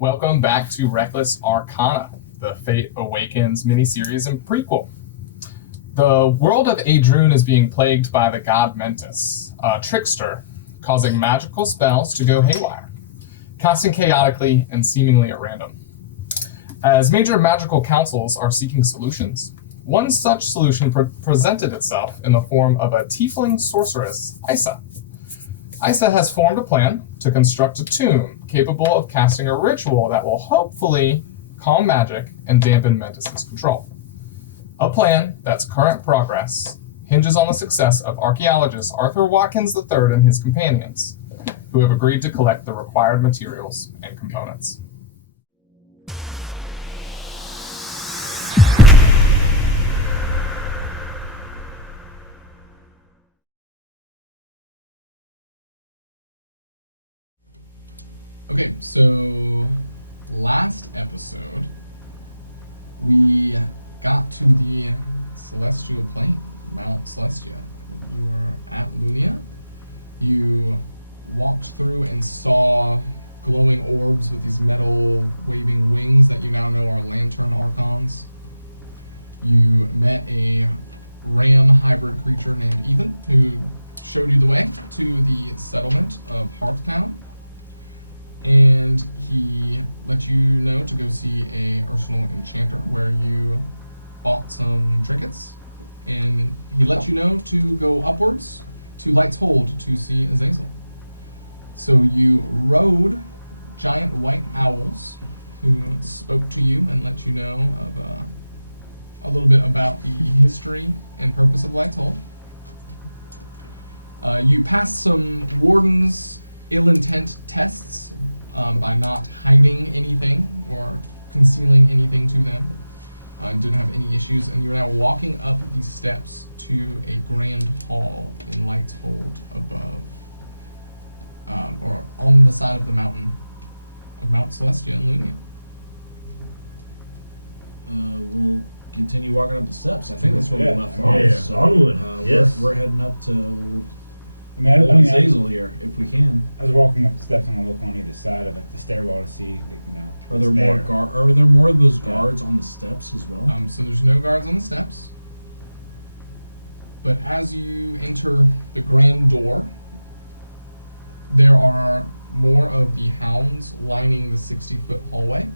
Welcome back to Reckless Arcana, the Fate Awakens miniseries and prequel. The world of Adrune is being plagued by the god Mentis, a trickster, causing magical spells to go haywire, casting chaotically and seemingly at random. As major magical councils are seeking solutions, one such solution presented itself in the form of a tiefling sorceress, Isa. Isa has formed a plan to construct a tomb capable of casting a ritual that will hopefully calm magic and dampen Mentis' control. A plan that's current progress hinges on the success of archaeologist Arthur Watkins III and his companions, who have agreed to collect the required materials and components. Okay, so last episode, we got to the celestial plane, Mount Celestia. You were at Lunia. You walked through and saw glowing orbs with these metal waving wings that you now know are lantern archons. You met a ram hybrid creature named Ethan, who showed you the way to the settlement of Hearthtown. And he let you know to go see a Arsenal Enchanter, where you bought some trinkets, and he let you know to go upwards to Light's Hold to see Azazel. So you rode giant white owls who spoke to you and let you know of a little bit about the history and purpose of Light's Hold. You passed some wardens' ill-intent tests by not hiding anything or concealing anything to them. Didn't have any issues, and you're now walking up these steps to a grand hall in Light's Hold above, or on the side of the mountain of Mount Celestia in Lunia. We'll continue walking up the steps. I think that's where we left off. Yeah, so, onward. Yes. We're heading up to Azazel here, if we can. I was walking up the steps and I look on either side of the stairwell to see, Are there more of those guards on the steps as well? So there's no guards on the steps. But as you enter the grand door, there are more of the hounds lining the 60-foot hallway,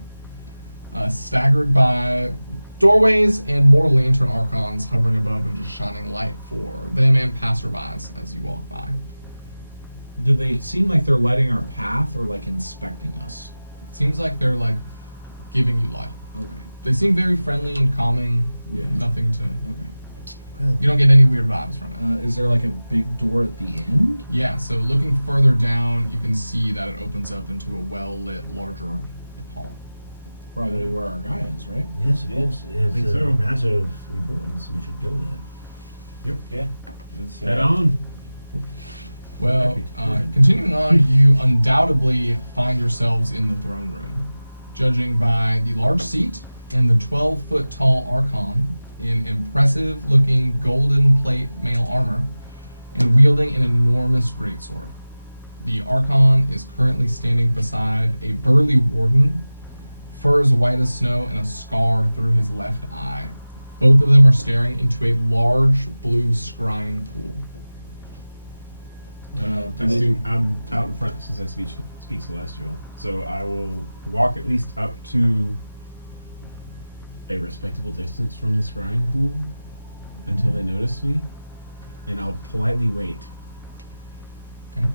staggered by doorways and more lantern archons hovering above and just shining light for them and passerbys as you walk by. Do they seem like they're lighting our path or like inspecting us? Seems like they're like giving you light. Okay. They seem very friendly and calming. Yeah. Nothing to... Okay. Well, you don't get any weird vibes from it. Is there like a big door at the end? Yeah, so looking further down, you can see that it opens up into a well-lit, larger hall. Probably where our guy is, right? Yes, of course. I think so. Matter of importance. We should go there. Yep. Yeah. Let's head on. Well, continuing on, you undoubtedly find yourselves in the throne room, judging by the large seat and the 12-foot tall Archon in impressive-looking golden plate mail armor and wielding an enormous greatsword. The Archon is currently standing beside a burly warden, fur as white as snow, and a scar through his left eye. Both of them are staring into a large blue scrying pool. I'm out in front since I speak Celestial, so I will walk at least up to a respectable distance from the scrying pool until they notice me, and I'll politely wait. Okay.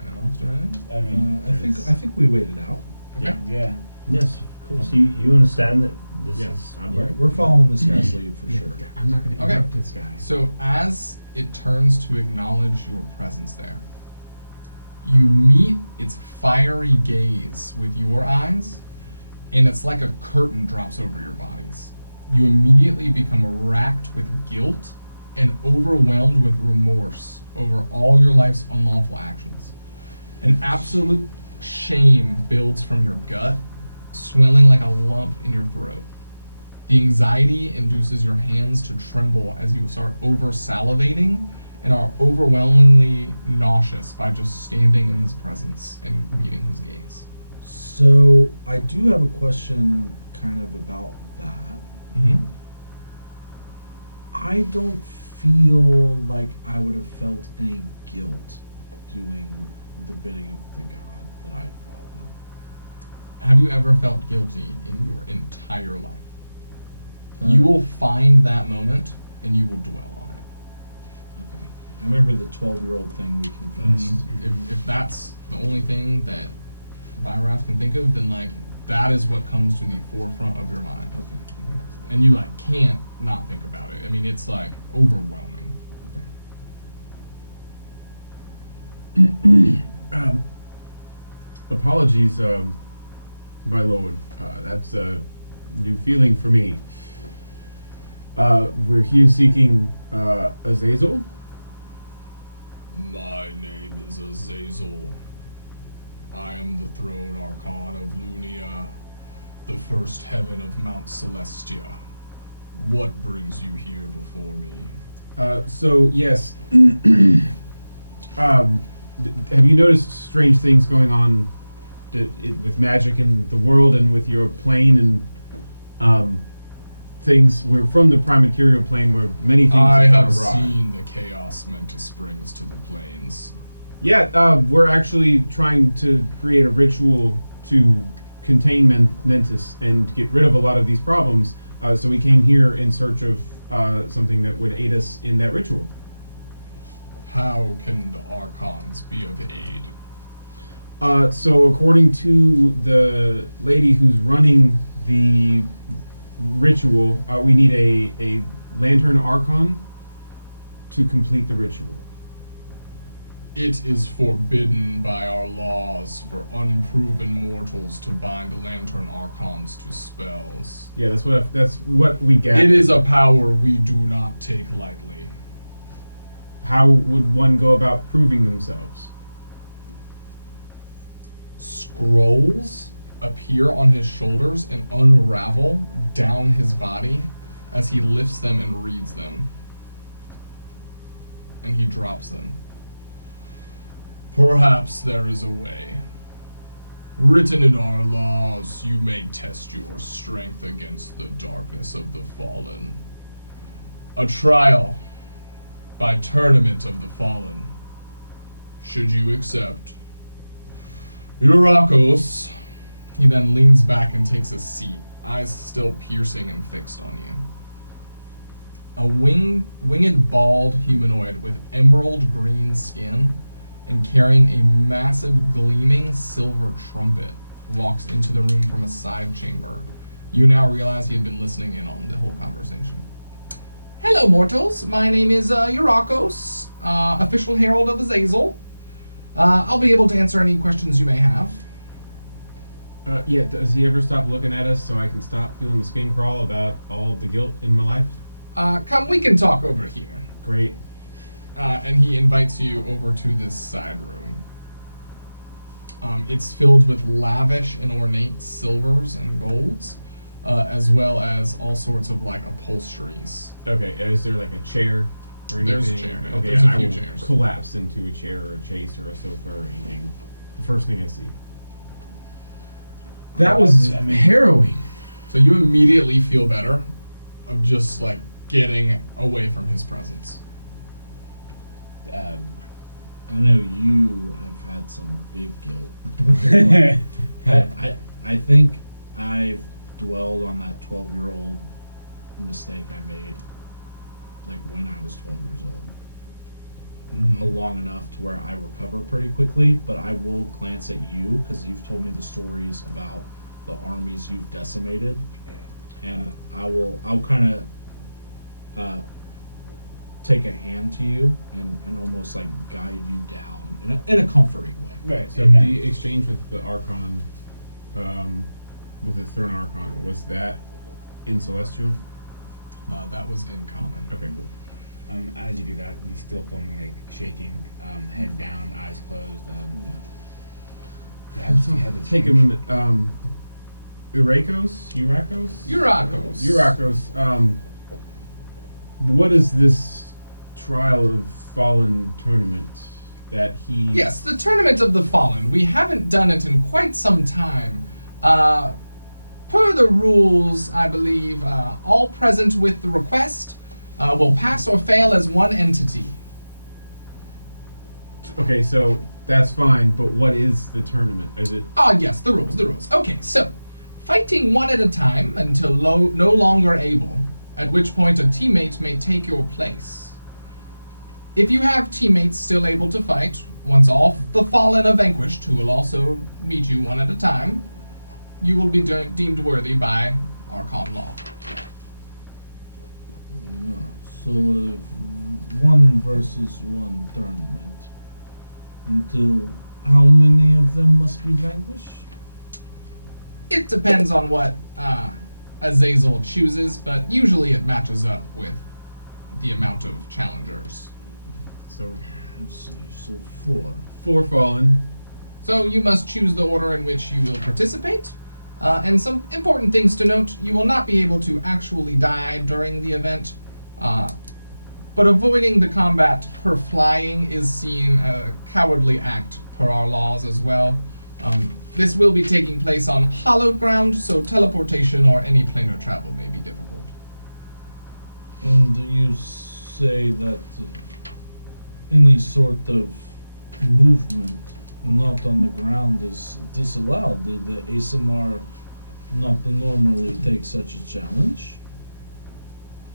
Anyone else do anything? I mean, I think we waited out. Okay. yeah. Yes, of course. You understand that this Yes, is... We're following this guy's lead for sure. I'm not going to interrupt this guy. So as it turns to acknowledge your presence there, you meet its fiery gaze with your eyes, and it's like a curtain drops over your bodies. You immediately become racked with guilt and overwhelmed with remorse over all your life's unlawful actions. An absolute shame builds from your gut, swelling like a lump in your throat. The anxiety induces your hands to tremble as you start over-salivating and are overwhelmingly nauseous by just standing in his presence and meeting his gaze. So I do have a question kind of about that. Mm-hmm. I don't feel like I would have felt any guilt doing the bidding of the god that I follow. Have you ever felt guilty in your entire life? You will find that moment and you will dwell on it. Okay. I remember the 12-year-old thing we confessed. If that's the only thing that Vyrath can think of, then like that is what comes to the forefront of your mind. Okay. And you like can't not think about it. I mean, it's like overwhelming. Apologies, my lord. That's a new feeling for me. We're here seeking Azazel. My name is Azazel. I am the throne Arcana of Lunia, the first heaven of Mount Celestia. What brings you here before me? So yes. Have you noticed strange things going on with magic in the world and with your plane and things? We're from the prime material plane where many things I have have gone awry. seen the chaos Mentis brings to the plains. Yeah, we're actually trying to create a ritual to contain Mentis and get rid of a lot of these problems. So we came here in search of something that would aid us in that ritual. How can the Archons be of aid? So according to the lady who's running the ritual, we need a lantern Archon to complete the ritual. It is forbidden by our laws for unproven mortals to bind lantern Archons to spells. Yeah, that's what we get. It is a power we do not take lightly. How would one go about proving themselves? Scrolls appear on his shoulders and unravel down his body as he lifts them and reads them. And he drops them. Perhaps there is a way. Written in our laws, you may test your strength against the darkness of the fallen. A trial by tournament of the fallen. Should you accept? Eurakos. He then leans back and takes a seat, eyes still piercing and fixed on you. A winged bald humanoid with emerald green skin and carrying a massive gleaming silver trumpet walks into the room from a side chamber. You now realize he had been listening in on the whole conversation. Hello, mortals. My name is Eurakos, official herald of Azazel. I'll be able to answer any questions you may have. Yeah, does he ever stop looking at us so I can stop feeling the skin crawl about all the guilt in my life? Come, we can talk over here. Great. And he invites you over to this side room. It's filled with lavish and ornate silvers and golds, as well as all sorts of like upholsteries. Okay, is there like a chair or anything? There's a chair, yeah. Okay, There's a I few will chairs. collapse into a chair or a chase or a sofa or anything. The first thing I see. That was I mean- harrowing. So you immediately feel better of just like getting away from his presence. I know you have had some big guilt. I think I've dwelled on that 12-year-old mistake I made, like when I was 12 years old, long enough to where I recover pretty quickly. But I will glance at you because you've told me the stories about the armies you've decimated, and I'll kind of take a hand to you and almost like guide you down in a comforting way. Right. So the exchange with the Archon, with the Throne Archon, was that in Celestial? That was in common. Okay, cool. As you do that, he's still filming, like shaking, head down, eyes closed. You have to Take a minute. Eurakos? What is this trial of fallen tournament? that he... Yes, the Tournament of the Fallen. We haven't done it in quite some time. Per the rules, I believe, all present with the request will pass or fail as one entity. Okay, so that's fine, but what is the tournament? Is it... Yes, the rules. Okay, so, fighting one at a time until no longer able, at which point a teammate may take your place. If you have teammates still able to fight, once all the fallen are vanquished, who will also meet you one at a time, you will be deemed worthy by Arcana law. No. So, 1 versus 1 tournament. Until how many of them must be vanquished? It depends on what Azazel chooses, but usually it matches up with the amount of challengers. So, Let's see. So 4. 4 fallen. So you must choose the order in which you will participate. And some important things to note, you will not be able to actually die during the event, but avoiding the combat per flying is seen a cowardly act per our laws as well. This will be taking place on hallowed ground, so teleportation or any planar travel may be difficult. And you say that any sort of movement not on the ground is disallowed. Did the ASMR not normally take such a challenge?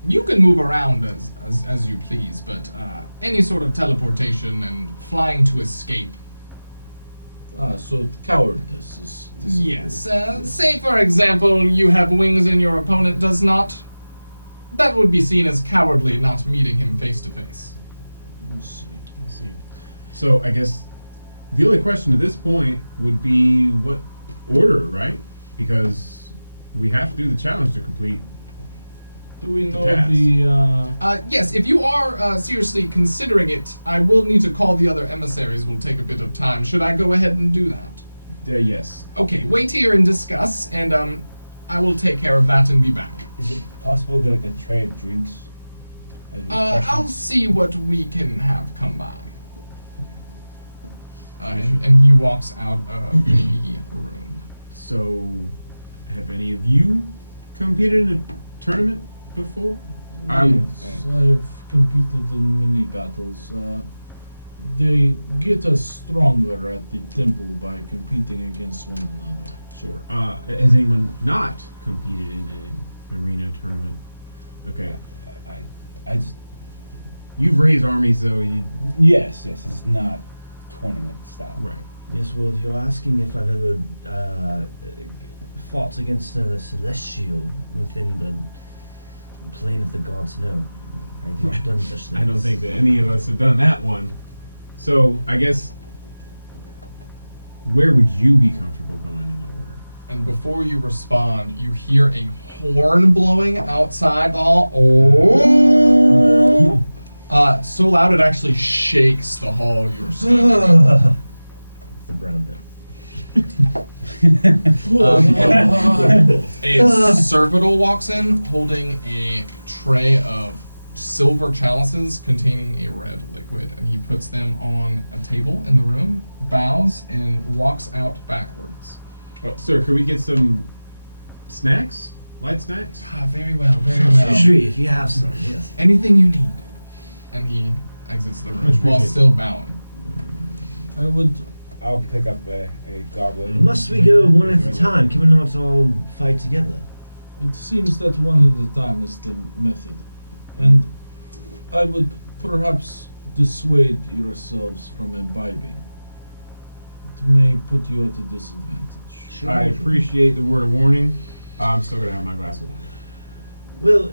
You can move around as you please, but any sort of teleportation and flying to escape. So cowardice is disapproved. Yes. Say, for example, you have wings and your opponent does not. That would be seen as cowardly not meeting him face to face. Let's see. I see. So, I guess the only question at this point would be what order, right? Because we have to do the challenge to complete. Do we know task. Yes, if you are seriously considering it, I will need to call the other emissaries. Will take a bit of time. Should I go ahead and do that? Yes. Okay, wait here and discuss, and I will take care of that and be back. Is it possible to get like a tray of drinks? As I'll refreshments? see what we can have come by. And he walks out of the room. So, have any of you competed in a tournament before? Yes, I have competed in many battles. They get us stronger at the temple by competing against one another. Sure. Has anyone not competed in an arena tournament? Okay. I just You've raised armies, though. yes, it's not tournament style. Right. Yes, well, if you're asking if I've ever fought against another celestial within the plane of the gods, no. I've not done such things. I don't think that any of us have done that one. So, I guess, where would you be comfortable going in order? And before you respond, you hear a horn blowing outside the hall. Oh! So loud it actually shakes the hall you're standing in. The brown bit. A servitor walks in holding a tray of silver chalices containing a red liquid, and he puts them on a table in the room, bows, and walks out backwards. Sir, could we get some snacks? Light snacks? Very well, very well. Usually, if you have some, yes. Anything you need. And he exits the room Much while appreciated. still bowing. I'll pick up a goblet. Must we go one at a time? Can we not all fight together? It seems that one at a time is the method. And I would perhaps dissuade yourselves from imbibing. It may put you at a disadvantage. Sure. I appreciate the word of warning. I'm still going to have my glass of wine. Well,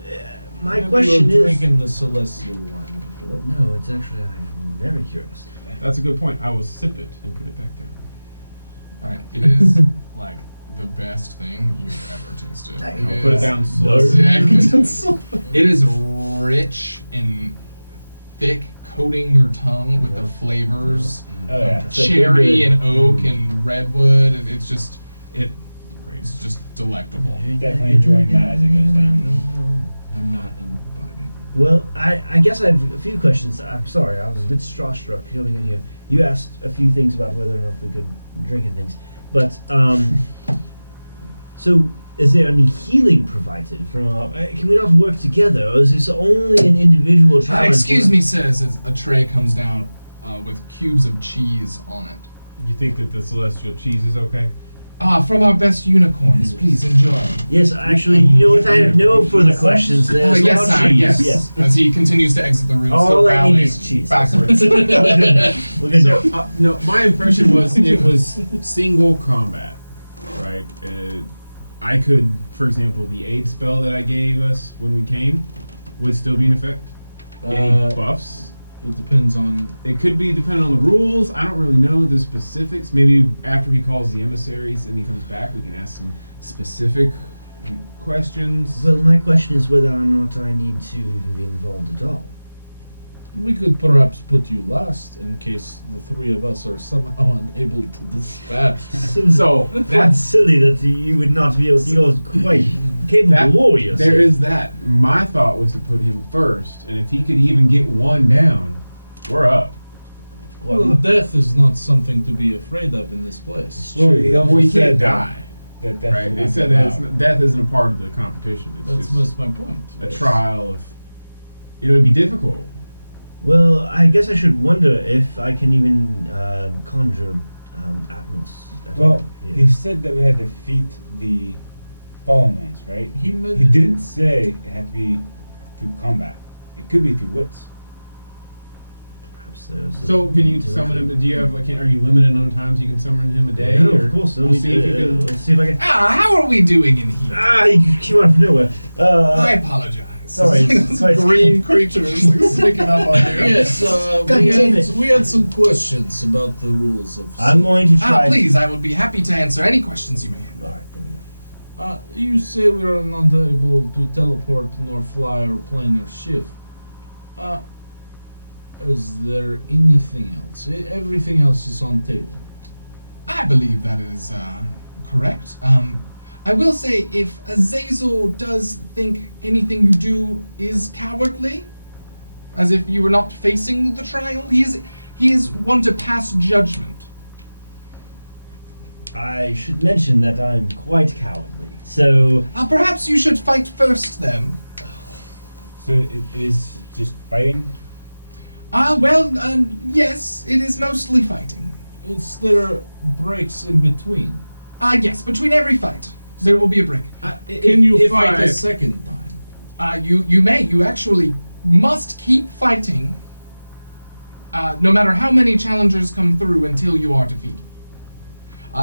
my Have question you is... drinking the celestial wine before? No, it's actually, I'm very curious. That's a good point. I will sip it and put it back down. Alright, it is like the best thing you've ever tasted. Dang. I'll put it down slow. It is rich and thick, coating your tongue with the flavors Oh, yeah. of It's like cherry good. and oak and redwood, and it's just it's just delectable. Definitely enjoying that as it goes down. I'm not imbibing. Well, I guess I have a few questions. I'm sorry, I was a bit starstruck coming in here. You asked a few things about whether or not we could drink and things. But, so, is there any healing provided from can we not work together, or is this only an individual challenge? Excuse me, sir, as a tray comes down with cubes of cheese on it. You think that the celestial cheese is okay? From our best unicorns, please enjoy. Yes, actually, you know what, I have no further questions. There's Yes, no sir, cheese. yes. As he continues to exit the room, All still I need rallying is cheese. backwards. Look at So, that. no, my impression was it was single combat, right? I could, for example, the aid spell that I gave us when we came would still be in effect. Any buffs? It depends on. It could be depending on the rules. I don't really know the specifics. Maybe after he calls the emissaries and he comes back, we can ask some specific questions. Well, my question is whether or not I need to even be involved at all. We could perhaps put you last in case the three of us are somehow unable to dispatch. So That's silly that you would not be able to. You're quite capable warrior. There is that. My thought was to put him first, and if he could even get one down, we're up. Well, death is not something to be afraid of in this place. It's Well, true. he also Well, you said can't die, that death right? would They not said be that allowed. death isn't a part of the competition. It's just My point. a trial of. It would be difficult. Well, I guess I should wonder if I can even conjure Atmos. at Well, all here. he said that we had to defeat the fallen ones, right? He meant- He didn't say it had to be through combat. It could be through wits. Perhaps there's So can you summon him? Do you have like? Are you limited on times you can summon him a day? No, or of course. We'll see if you can. Let's see if I can. How are we doing in here? You came out of nowhere. I apologize. Sorry, Those sorry. green creatures like sneaking up on you. Yes, God damn it. we had some questions about the rules of. I'm going to try. Please, I will be happy to answer any questions you may have. All right, there we go. You say we are not able to teleport nor fly or plane or shift. Is there anything else? Everything else is on table. I believe that is correct. I will say, if Azazel does think anything you do is cowardly, as if you were not facing the trial, he is one to pass judgment. I should mention that I'm quite cowardly. So Perhaps you should fight first, then. So it is just fighting. Yes, it is mostly fighting. There breaks in between. Yes, between every fight, there will be a break. Can you fight a second time? You may. You actually must keep fighting, no matter how many challengers come through until you are defeated.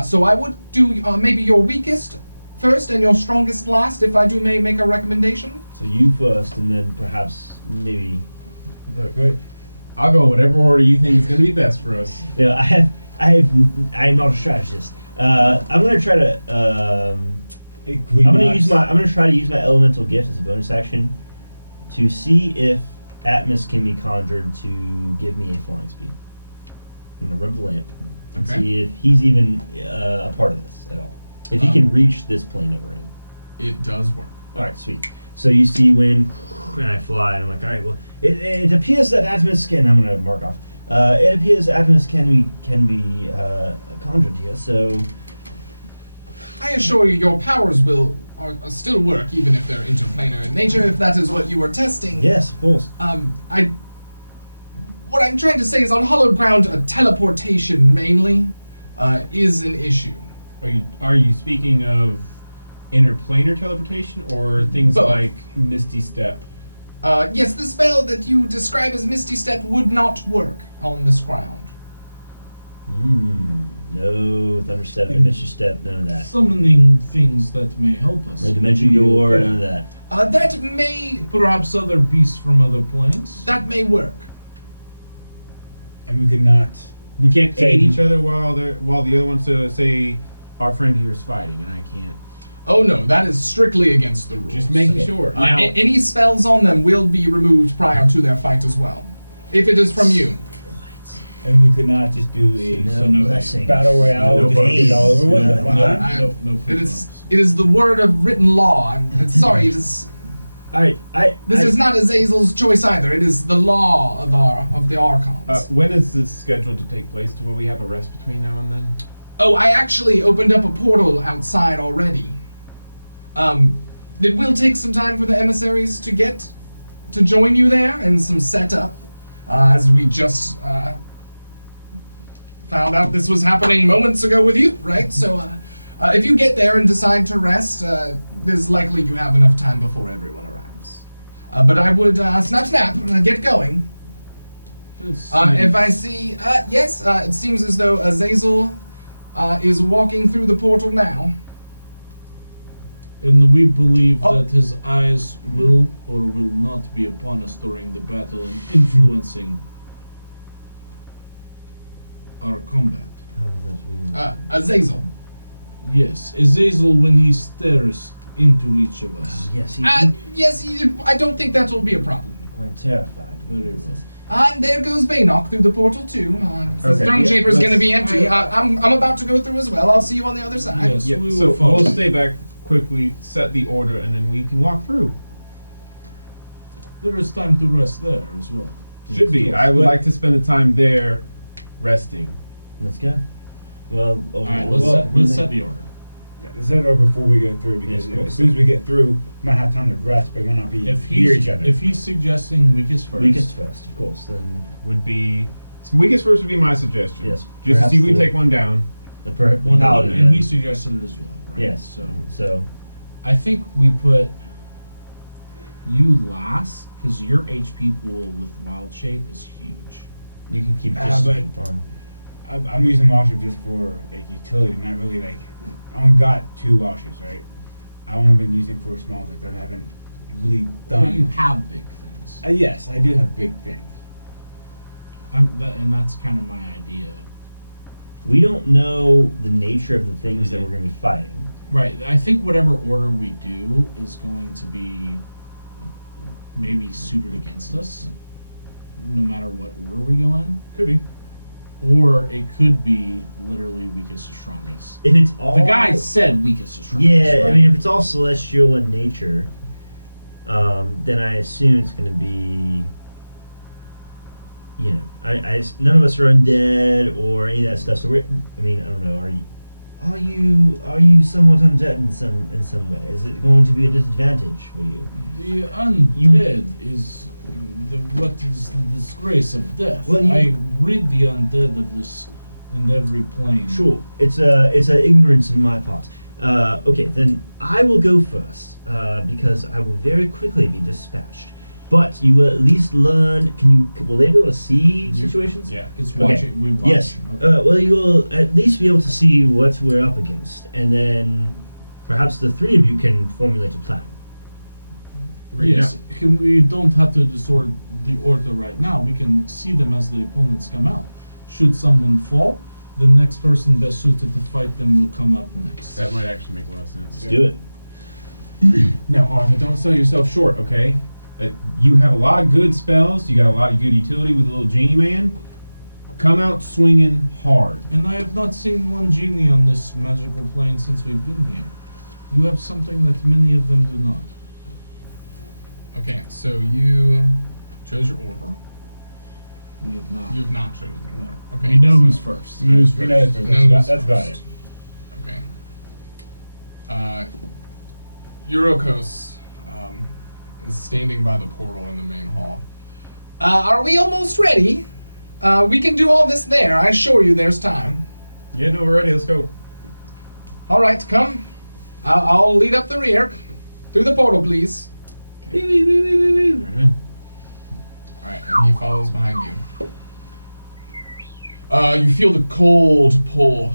So I would do maybe your weakest first and your strongest last, if I do may make a recommendation. So you first, and then perhaps maybe. Look, I'll go in whatever order you think is going to be best for us. No, I'm not a strategist. I'm gonna try to. I'm gonna try to use my elemental gift as a bonus action to see if Atmos can be conjured to give me a flying speed. I'm gonna rub the lamp and Okay. see if he's even a part of this at all. If he can reach this plane that we're in. It does work. All right, sweet. So you see when I fly, and I'm like, all right, well, it appears that Atmos can. I'm gonna mark off. It appears Atmos can be conjured here. So I assure you, your powers will still work, even if they're interplanar in nature. If that is what you were testing. yes, of course. What I'm trying to say is, on hallowed ground, teleportation mainly is an issue. Are you speaking of interplanar teleportation or things Both. like Misty Step? Yes, the spell that you describe as Misty Step would not work on this ground. No Thunder Step, no Mr. Step, none of that. Summoning things that may help us. No Dimension Door, none of that. That may Perhaps other beasts from other planes. that may work. And we could not. We can't Say- aid each other while the other one's say our friend here is fighting, and I can't. Oh no, that is strictly against the rules. Just making sure. Now, Any spells on them will be removed prior to their fight as well, if it is from you. And we could not just do a No blessing. battle royale No just to get it all over with bugs. at one No. time. No It is the word of written law. I'm sorry. It is Alright, This is not Azazel's choice either. It is the law of the Archons. When is this scheduled to take place? Will we have a rest between now and then? Oh, I actually opened up a portal outside already. It will take some time for the emissaries to join you there, and some setup, as we just found out this was happening moments ago with you, right? So, if you get there and decide to rest, there's likely you have enough time before everyone arrives. But I would snap, get going. If I see, yes, it seems as though Azazel is walking through the portal now. And we believe that his eyes will or will not be upon us during the battle and influencing our combat. How was that reading? Azazel. Yes, Azazel when he stares into each of us. Yes, I don't think that will be a problem. I'm quite terrified. Very well. And there goes Baynok through the portal too. The Okay, throne yeah, chamber's let's- going to be empty. I'm about to go through as well. I'll see you on the other side. Yes, Yeah, we so will follow. we'll stay back quickly, set the order, and then we can walk through. There is time to rest there as well. Should be. I would But- like to spend the time there resting. Let's go. Well, Alright, well, let's set the order. Yeah, let's set it up before we go through because Yes, cool. as soon as we get through, we might have time to rest, but we might not be If near he's each other. if he's suggesting weakest first, weakest first, of course. Then Would be weakest first would be my suggestion. Yes, Just to perhaps see if we can the- take one down. the one paladin. and he suggested it as well, right? Yes. So So I think we put you last because your HP pool with wild shape is huge. you can keep Ah, just but- on. I'm using Waship just for like utility, not really like. I only got 2 Waships, right? I've only been using for small things. I haven't really done. But you have big things. Yes, I do have big things. And that's kind of my idea. We don't know the nature of the things that we're going to be fighting. Right. I think whatever order we do is going to be maybe suited against us, no matter what order we go in. Could be. Or it could be literally weakest to strongest. If it's all The guy said weakest to strongest. yeah, right? I mean, if it's all celestial in nature, then I assume it's going to be. You know, none of us are undead or any of that stuff. So I don't know. Are you somewhat undead in some way? Is it going to be a disadvantage for you? The undead is what is the disgrace of death. Well, I rid the undead of this in every plane. Sure, it's a ignorance on my part. Okay, then I will go first because I will very quickly be dispatched. But you will at least learn. Will they be able to see situations? Yeah. It's Okay. watching. We watch. Yes. Okay. Well, you will at least be able to see what we're up against, and then perhaps the 3 of you can formulate a plan. Yes. We don't have to distort the order right now. We can see them as the opponents come out. Should someone fall, the next person best suited to fight them will come up next. That might actually make a lot of sense. Let's do it. Now, Arthur, don't sell yourself short, okay? You have a lot of good spells. You got a lot of good utility with the little genie man. Come out swinging hard. And I have not seen one genie on this magical plane since we've been here. You have something that many of them do not. Okay, so you chose your order. We have not. You have not chosen your order. Okay. We know so- who's first. Who's We know first? that's, Knows that's about it. first. Okay. Eurocos is standing by the portal in the main hall. Are we almost ready? We can do all this there. I assure you there's time. Yeah, no, we're ready. Let's go. All right, come. I'll lead up the rear. Through the portal, please. All right, and he follows behind you. You feel the cold pull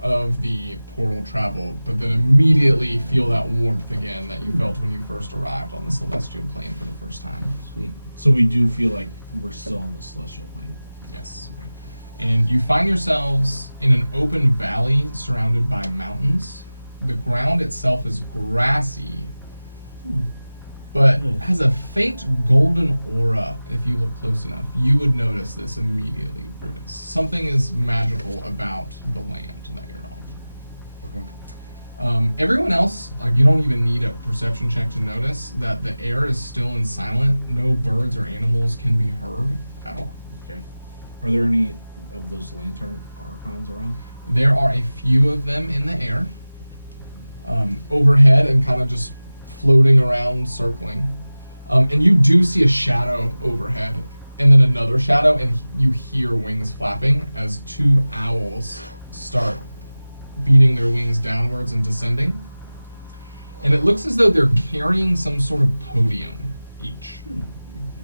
of the portal travel, but then immediately feel that warmth again that you felt when you first arrived on the celestial plane for the first time. Sweet. So we do feel like we're still on the celestial plane. Yes. And you find yourselves in an open valley surrounded by mountains. The ground itself is grassy, but Nice. has a faint golden aura. If you look close enough, you would notice this immediately, Brutus. Something is magical about the land that you're on. Everyone else, like, you don't even need a perception check to notice that the air is still and silent. No birds or animals can be heard at all. Okay. Are there any of those lantern archons around? There are a few of them in the air, overhead and kind of just floating around, circling. And you do see a shadow overhead, and then another shadow, and you hear wings flapping as 2 owls start beating their wings downwards and descending. And it looks as though they're carrying some sort of podium each.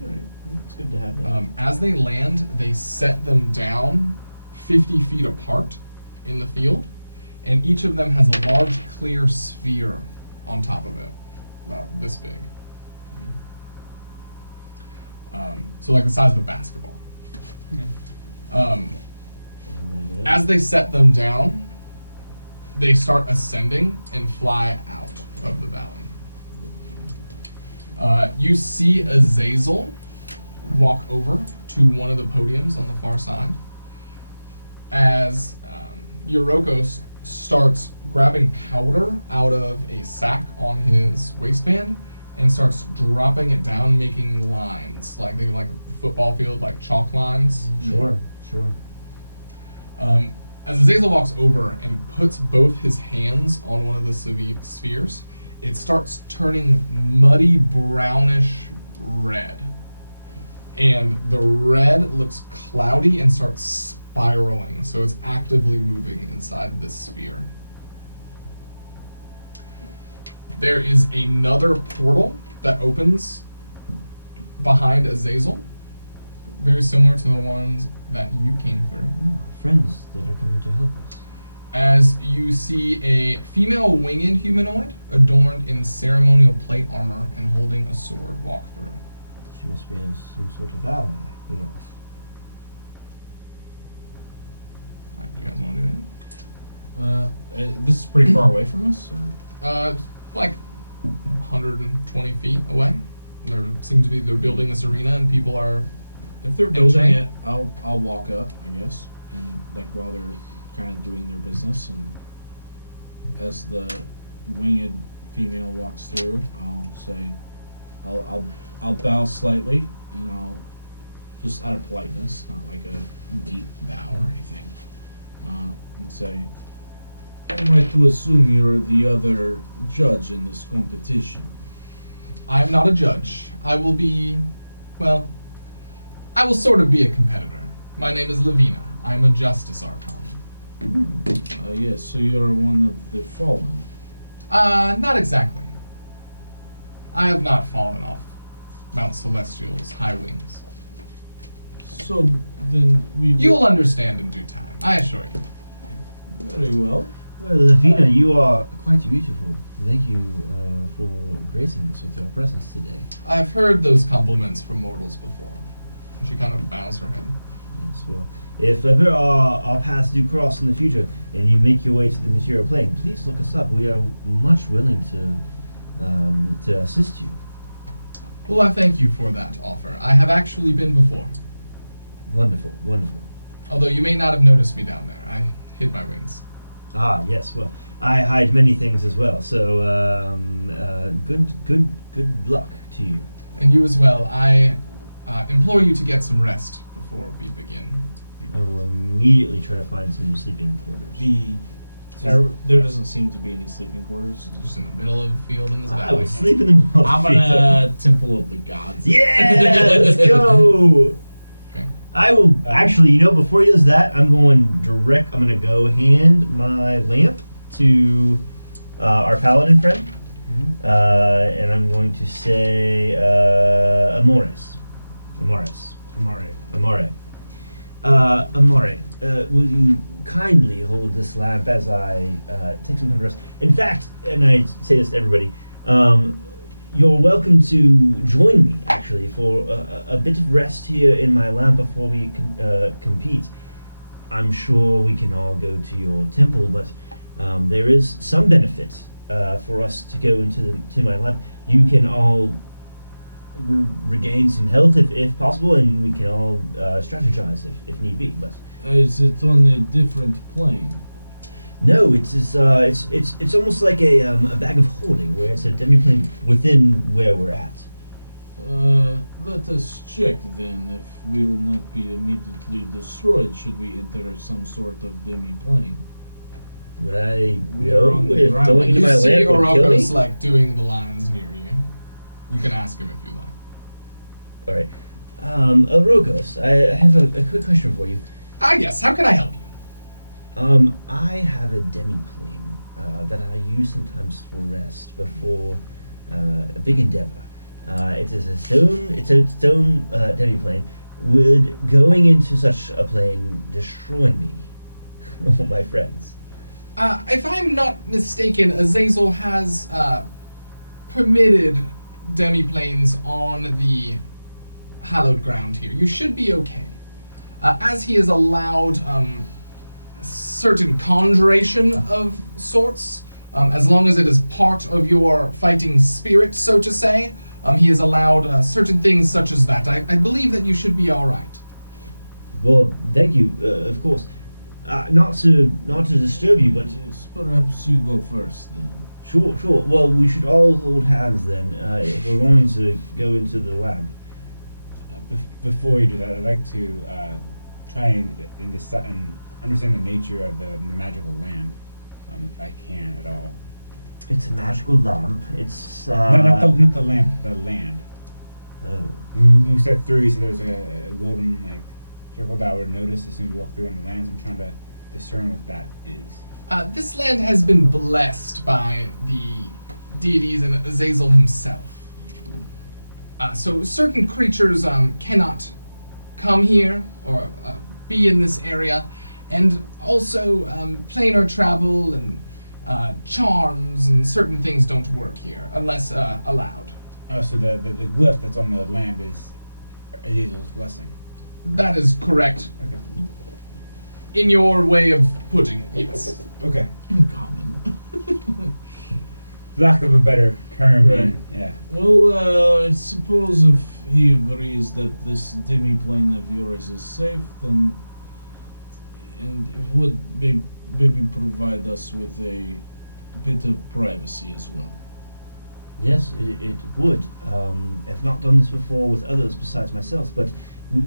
Alright, it's good to have that. As they land, they set them down 50 feet apart in the field, and each of them has a large clear sphere on top of it, about this big. So like the size of a basketball. As they set them down, they start ascending and fly out of the valley. You see Azazel walk over to one of the podiums on the far side as Yoroko starts grabbing powder out of a sack on his waistband and starts dropping it down, making lines, like a football field, like chalk lines. Sure. As Azazel walks over and puts both his hands on one of the spheres, it starts turning muddy brownish red. And the red looks cloudy and starts spiraling, so it's actively moving inside this sphere. There is another portal that opens behind Azazel, very similar to the ones that you came through. Friends that are coming to help us. As you see a female winged humanoid adorned in ceremonial plate armor and holding a sword walk through. She must be some sort of ally of ours. Alright, you guys want to do This is pretty far away from us, or? it? Like 120 feet away. There seems to be they're building this arena and people are. If they're building Entering? it, I'll walk up, I guess, and like while they're kind of doing their business, and as the winged female walks through, I'll say, I'll bow slightly, and I'll just out of politeness, not like a deep bow or anything, and say, "Am I to assume you're the other judge in this competition?" I am not a judge. I will be, well, I will sort of be a competitor. My name is Lavina. I am a justice archon. Yes, so you're one of the fallen. Not exactly. I have not fallen off Mount Celestial's high wings. So then we You will understand in due time, I assure you. very well. Well, Lavina, you are quite beautiful. Thank you for gracing us with your presence today. I have heard those compliments from mortals before. She kind of bows her head. Yes, well, if ever our paths do cross in the future and you make your way to the material plane, please look us up. We are much willing to assist you. Well, I thank you for that offer. I have actually been before. Wonderful, wonderful. Although you may not have noticed me down there. I hid my wings. Ah, yes. Well, I hide many things as well. So, good luck to you. And you as well. I implore you to get some rest before we begin. I will immediately try to find some sleeping quarters. There doesn't seem to be any sleeping quarters. Just in the middle of the field in this I valley. will sleep in the middle. I'm gonna Temple of the Gods. Yeah, let's go. Okay. I will actually, before he does that, I'm going to go hand my lamp to our paladin friend, and I'm going to say Amore, will you kindly hold this lamp as I take some time to rest? In fact, and I say this to everybody, you're welcome to join me, actually, for a bit of rest here in my lamp before we compete. I'm sure we can all go to your temple, but there is some benefit for us to go to my lamp. You can all regain some health if possible, and we can all strategize if need be. But Is it on a different plane? No, it's almost like a bag of holding, where it's a demiplane within where we're at. Let us check then if we will not be immediately destroyed should we enter some sort of demi-plane. Would I We are on know the if ground. going into You my see lamp would kill me? Orokos like doing the lines near you. You can ask him if you like. All right. Rogos, I have a quick question for you. Ah, yes. How can I help you? I have a demiplane that I use sometimes for rest before a big endeavor. It is a stone demiplane. Would going into such a plane destroy me, all my friends? If I'm not mistaken, Azazel has permitted demiplanes on the hallowed ground here. You should be okay. As he has allowed certain conjuration of sorts, as long as it is part of your fighting spirit, so to say, he has allowed certain things such as that. I believe that you should be all right. Well, thank you, of course. Not to disturb you, but Yes, perhaps you go first then. sure. Well, we should all hold hands then. If we're going to go into the lab. Before you do that, I'd like to try and understand the nature of the magical land, if I can at all. It's a magical lamp. It's Not the lamp, the land. Oh. When we step through, you see there's a golden circle that I would notice as soon as we walk through on the lands. I'm trying to discern what that is. This land has been blessed by the deities and Azazel himself. So certain creatures cannot come here or be in this area, and also planar travel and charms and certain things don't work here unless allowed. So the glyph that's on the land is Azazel's blessing. That is correct. Okay. In your way of putting it, yes. Okay. In common. Lack of a better term. Right. Yeah. Well, I suppose if he agrees that this demi-plane of yours is safe, then and it would maybe provide us with a bit of privacy as well. Yes, it would. I've not done this before with others besides myself, but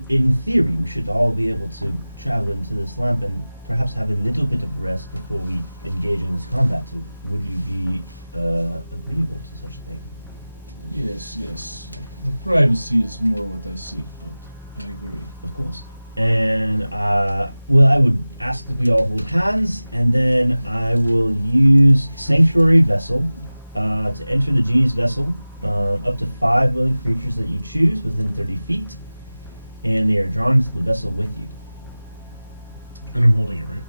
in theory, we should all be able to travel into this lamp and perhaps have a little bit of rest before we engage in this combat. So would you be agreeable to such a thing? Yes. The privacy is more what I seek, but I agree. Of course. And, well, I would ask that we all hold hands, and then I will use Sanctuary Vessel to enter the Genie's Vessel. Up to 5 willing creatures that you choose within 30 feet, and they are drawn into the vessel with you. And I'm holding it, right?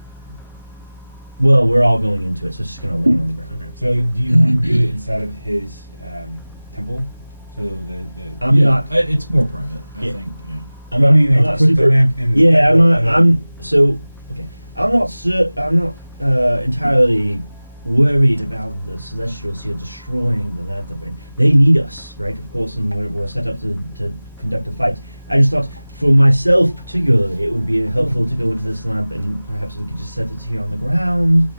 Well, we're all going into it, so it's just going to land on the ground. Okay. So do you want to do it inside of his temple? So the I'm not. It's more private, I Yeah. think. Yeah. I'm not, I mean, I'm like, not put the super. lamp in the Yeah, I'm temple not. and then- I'm so okay. I'm not entirely worried about the Celestials here destroying the land. They need us, right? Of course, and we're set up to conduct a fight. I just thought, for myself particularly, it would be helpful to go into this lamp and perhaps we could just set it here on the ground,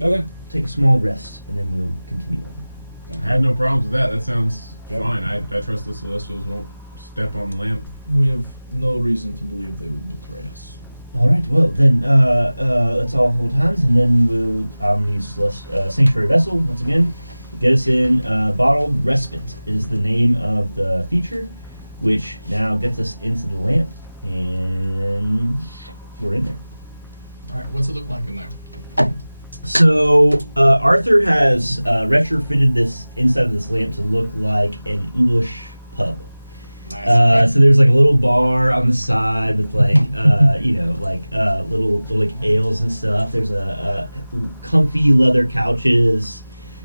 Okay. take a small rest, and then we'll continue on. I had no problems with that. That sounds Yep. fine. I trust the Celestials won't step on the lamp. We have no reason to believe they would betray us. All right. Well, then let's all hold hands, and then we'll use Sanctuary Vessel once again. Get us in. Bottled Respite is the name of the feature, which now gets us into the lamp, and we're in there. All right, what's it look like in there? So Arthur has retrofitted this inside of this lamp to look like an English pub. Nice. So there's like a little bar on the side with like little like ales and stuff. There's a comfy leather couches.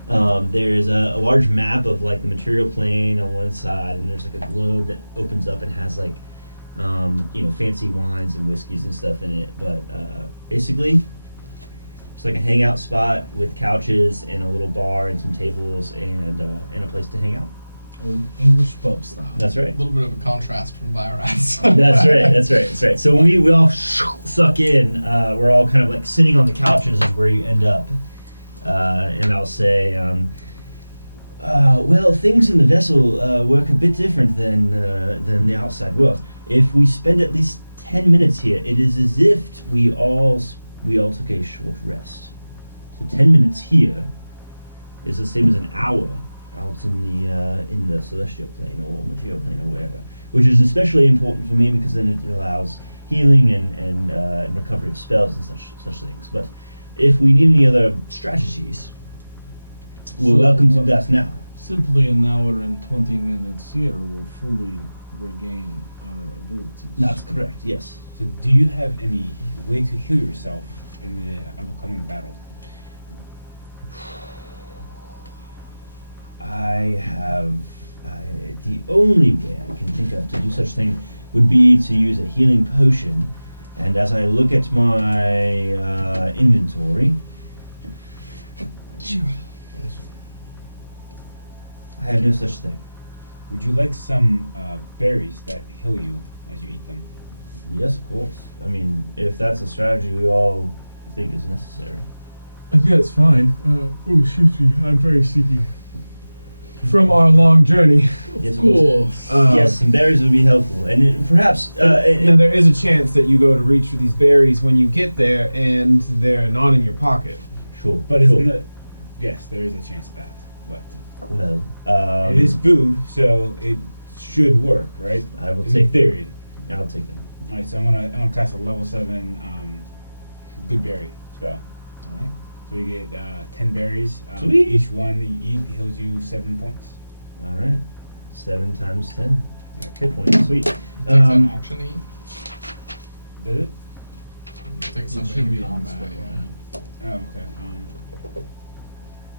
There's a large map of like the material plane on one side, and there's like a globe that opens up and has like fancy wines and whiskeys and stuff in it. But basically, it's like a hangout spot with couches and a little bar and some tables and a place to hang out. Old English pub style. That's A right. little bit of a contrast from Biorats. That's right. So when we all suck in, we're all kind of like sitting on the couches is where you end up. And I'll say, well, things in the vessel work a bit different than the outside world. If we spend at least 10 minutes here, it is as if we all took a short rest. So 10 minutes here is the same as an hour out in the celestial plane or material plane or wherever, which is especially important for me because then it allows healing and recovery of spells and such things. But if we need any other strategies, we're welcome to that now. Simply an hour and 20 minutes here will fully regain our abilities. That's correct, yes. So do you have any way to heal yourself in the upcoming battle? The only way I can think of to do such thing would be to use a healing potion. And as I look at my inventory, I have no such thing. Would you like some berries that heal you as you eat them? Yes, of course. I mean, if that's a strategy we all think is necessary. I think that's fine. Oh, excuse me, I'm very sleepy. From our long journey. Yes, of course. Yes, some berries would be helpful, and perhaps. Now there is a chance that you go to reach for these berries when you get there, and they're not in your pocket. Sure, But sure. isn't it? Yes, there is a chance of that. But Well, it is food, so it should work, right? I will In take theory. I'll take them. All right, so I'm gonna cast a level 7 good berry spell. All right. So you get 10 berries. Sweet. Each one that you eat heals you 7 points. All right, 7 times 10. Okay. Hit points. Sweet. Takes an action to eat. Does it? Takes It something should in be on the combat, spell. yeah. Oh, okay.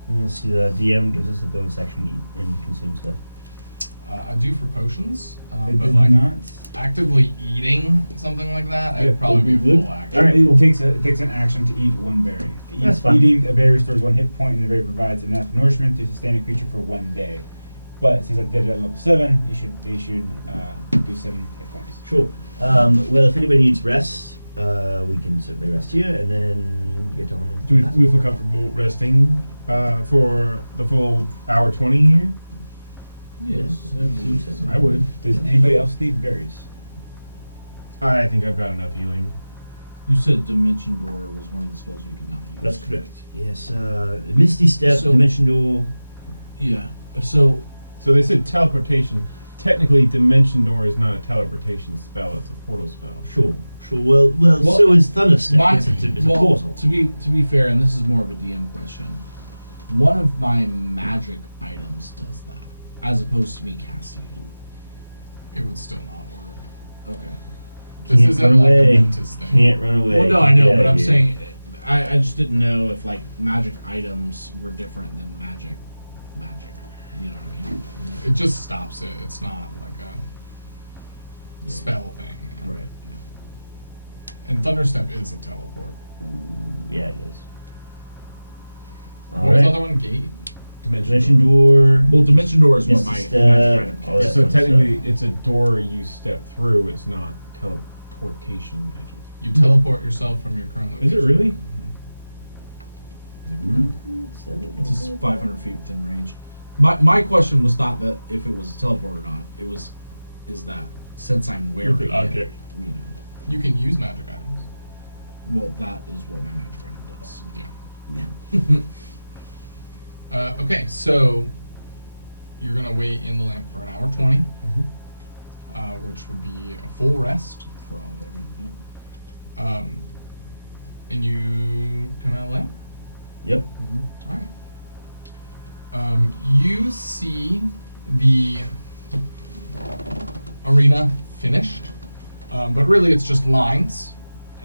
Let's see. The DM gives us a bonus action to eat and consume stuff. I do for potions, It but does like not. actively eating something like that, Yeah, it'd probably be a would. full action. All right, it cool. takes an action to eat 1 berry. That's fine. Eating a berry restores 1 hit point, and the berry provides enough nourishment to sustain a creature for 1 day. But since I did it at level 7, they should do 7 hit points. Sure. Well, if anybody needs rest, we can certainly rest here, and then get on. Do we feel comfortable resting for the full hour 20 here? Yes, I believe so. I would. Does anybody else need berries? I think I've got enough healing. You said Dimension Door was one of the spells we could not use. That's correct. Yes. Misty Step, So- Dimension Door. Yeah. So So they said teleportation. Technically, Dimension Door is not a teleportation spell; it's a portal spell. Sure. Well, Well, so is Thunder Step. my, It's a well, portal. to be fair, and this is more of a DM question. One of my magic items does that, as opposed to me casting it. It would still not work. Okay. This Can't isn't run like away. a Ventus thing. Can't run away. Well, no, I Can't know, get but out I'm of here. saying, I just didn't know if like magic items were different than magic. You know what I mean? It just stops it. It's not like a spell thing. Right. And Thunderstep is a teleport. Yeah, it is. What All was the right. other one? Gate? Dimension Door. Well, Dimension Door is what Misty my Step, magic item all can that do. So stuff. technically, it's a door you step through. It's not teleportation magic. You teleport yourself from your current Is location. it really? Mhm. Never mind. It's just 500 feet within range. My question was not that if it was a teleport or not. It was, is that since I'm wearing it, object. you know. You can use magic items. Well, that is what my magic item does. Yeah. Okay, so you're gonna wait in the lamp for an hour 20, which would be a full rest. For all of it. Yeah. And you come out of the lamp. Yep. All right. You see the arena finished, but really it's just lines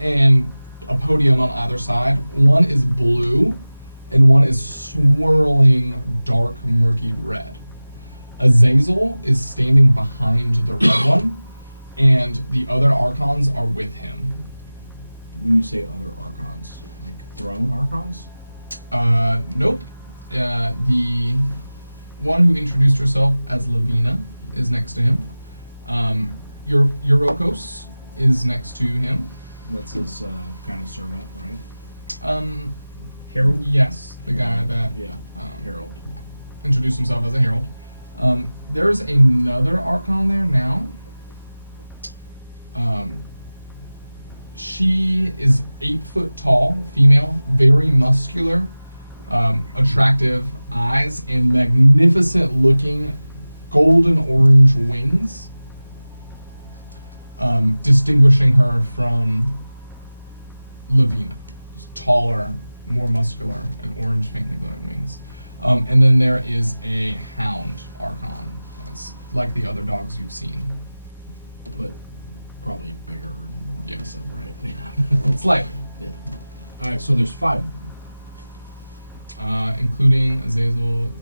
and a podium on either side. One is blue, and one is swirling dark, murky red. Azazel is standing behind the red one, and the other Archons are with him. When you say other archons, like throne archons? Nope. The one who introduced herself as Lavina is next to him. Eurokos is next to him. That's his kind of servant, right? Harold? Yes, the guy that Yeah, Harold. introduced himself as a herald. There's another Archon there now. She is 8 foot tall, female, very muscular, attractive eyes, and magnificent looking golden orange wings, distinguishing her from Lavina. Taller, more muscular, and orange faintly glowing wings. And then there is a hound Archon, it's like the other dogs you've seen. But probably bigger and more Yeah. aggressive, right? Yeah. Slightly. Yeah. Alright, so there's 5 of them. Including Azazel,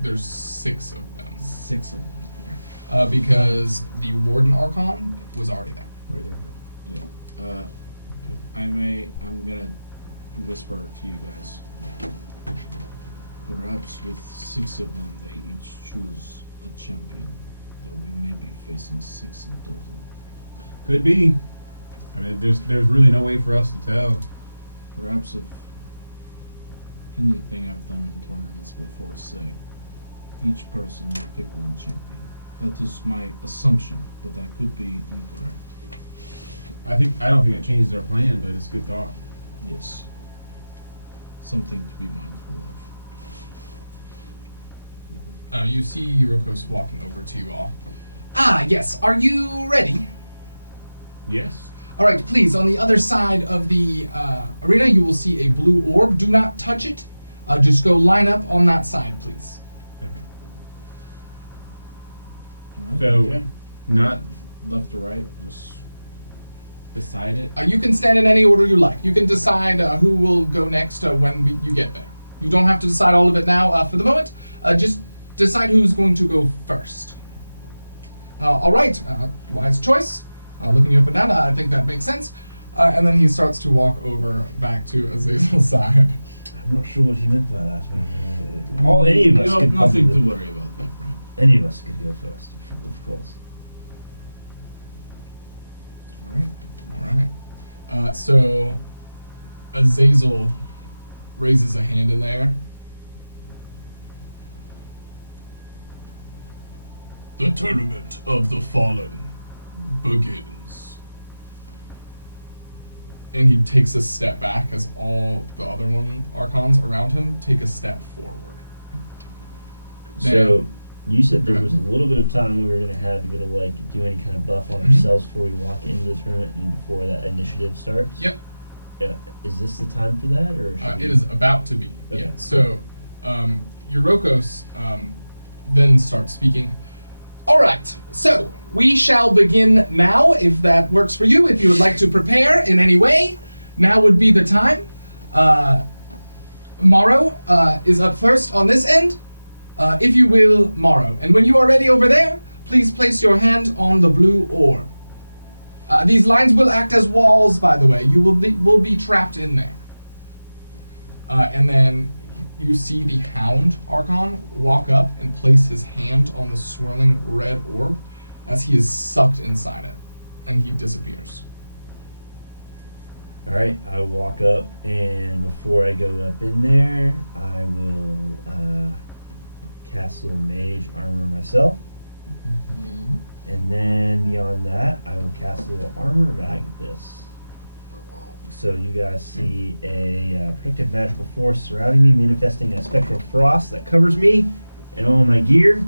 there's 6 of them. 6 of them. Because the Warden Archon was already there. Right there. Yeah. I'm gonna whisper to you guys. Perhaps with 6 of them, they each choose a champion. Though we may be facing 6 in total. Could be. I mean, there's really no way for us to tell. Perhaps if anything I've done in tournaments before say, each person will pick one champion. That is my assumption, but that could be incorrect. I don't think it changes our plan, but it's good thought. Yes. Something to be mindful of. You see Eurokos walking over to you all. Ah, yes. Are you ready? Yes. All right, please. On the other side of the arena, you will see a blue orb. Do not touch it. Just go line up on that side, please. Okay. Alright. So, Okay. not Left to right, just beside it. You can stand in any order you like. You can decide who will go next when you get there. You don't have to decide all of it now for the moment. Just decide who's going to go first. All right, wise choice. Looking you up and down, I think that makes sense. And then he starts to walk over back to Azazel's side. I'm not sure what you meant by that. But, any of us you have could nothing probably, to worry about, my friend. Any of us could go first, of course. All right. So Azazel raises a hand in there. The tournament of the fallen begins. And he takes a step back as all the other Archons around him take a step forward. So you said there Okay. was a little bit of time we were going to have to go to like do any kind of buff on Mhm. ourselves before we walk into the tournament and before that initiative starts. Yep. Is this the time for that, or should It is about to be. Okay. Yeah. So, Eurokos then starts speaking. All right. So we shall begin now. If that works for you, if you would like to prepare in any way, now would be the time. Morrow is up first on this end. If you will, Morrow. And when you are ready over there, please place your hand on the blue orb. These lines will act as walls, by the way. You will be trapped in there. And then you see the Hound Archon walk up and place his hand on the swirling red orb as he is sucked inside it. And he disappears. All right, I walk up, and before I go up in there, I will cast a little mage armor myself. And then beyond that, I will cast a little armor Magnus. So you guys see a protective magical force surrounding me, manifesting a spectral frost that covers me and all my gear.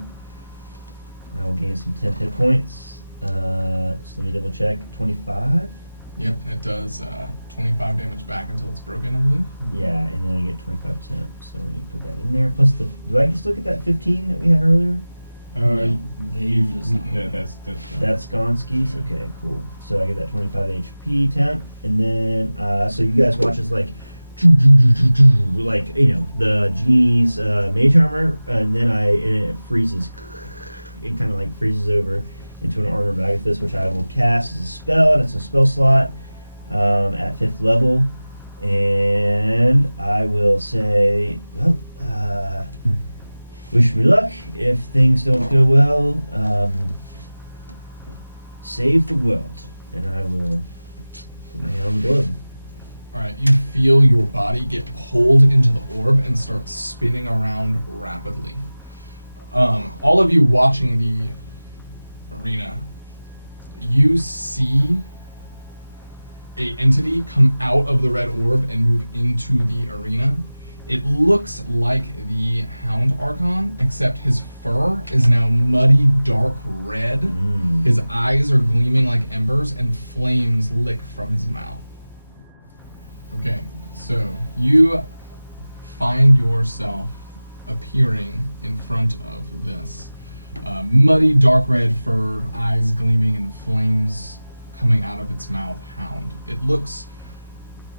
I will gain some 10 hit points. So let me double check. 25? Yep, it does 25 damage back until it's broken, I believe. Yeah, and then I get 25 temp. So let me put that in there. Plus the. Do I just look at that 15 that we had earlier? Dave is not. Yeah, that's That's Gonski's? Okay, cool. So I get that 25 HP temp, and then, so you guys watch as like, the genie's mage armor, and then it freezes. It kind of like freezes over into an armor Magnus, which I will cast as a spell, and it's a spell slot at 5th level. And I will say, well, wish me luck. If things don't go well, save the world, and I will put my hand on the glove. Alright, you feel your body get pulled into the orb and start spinning around rapidly. All of you watching the arena, you see a entity come out of the red orb and move into the arena. It looks like the Hound Archon, except his fur is now muddy, dark red. His eyes are gleaming like embers, and flames lick from his mouth. Okay, so you find yourself appearing in front of this muddy, dark red fur, eyes gleaming, and flames coming out of its mouth hound. It looks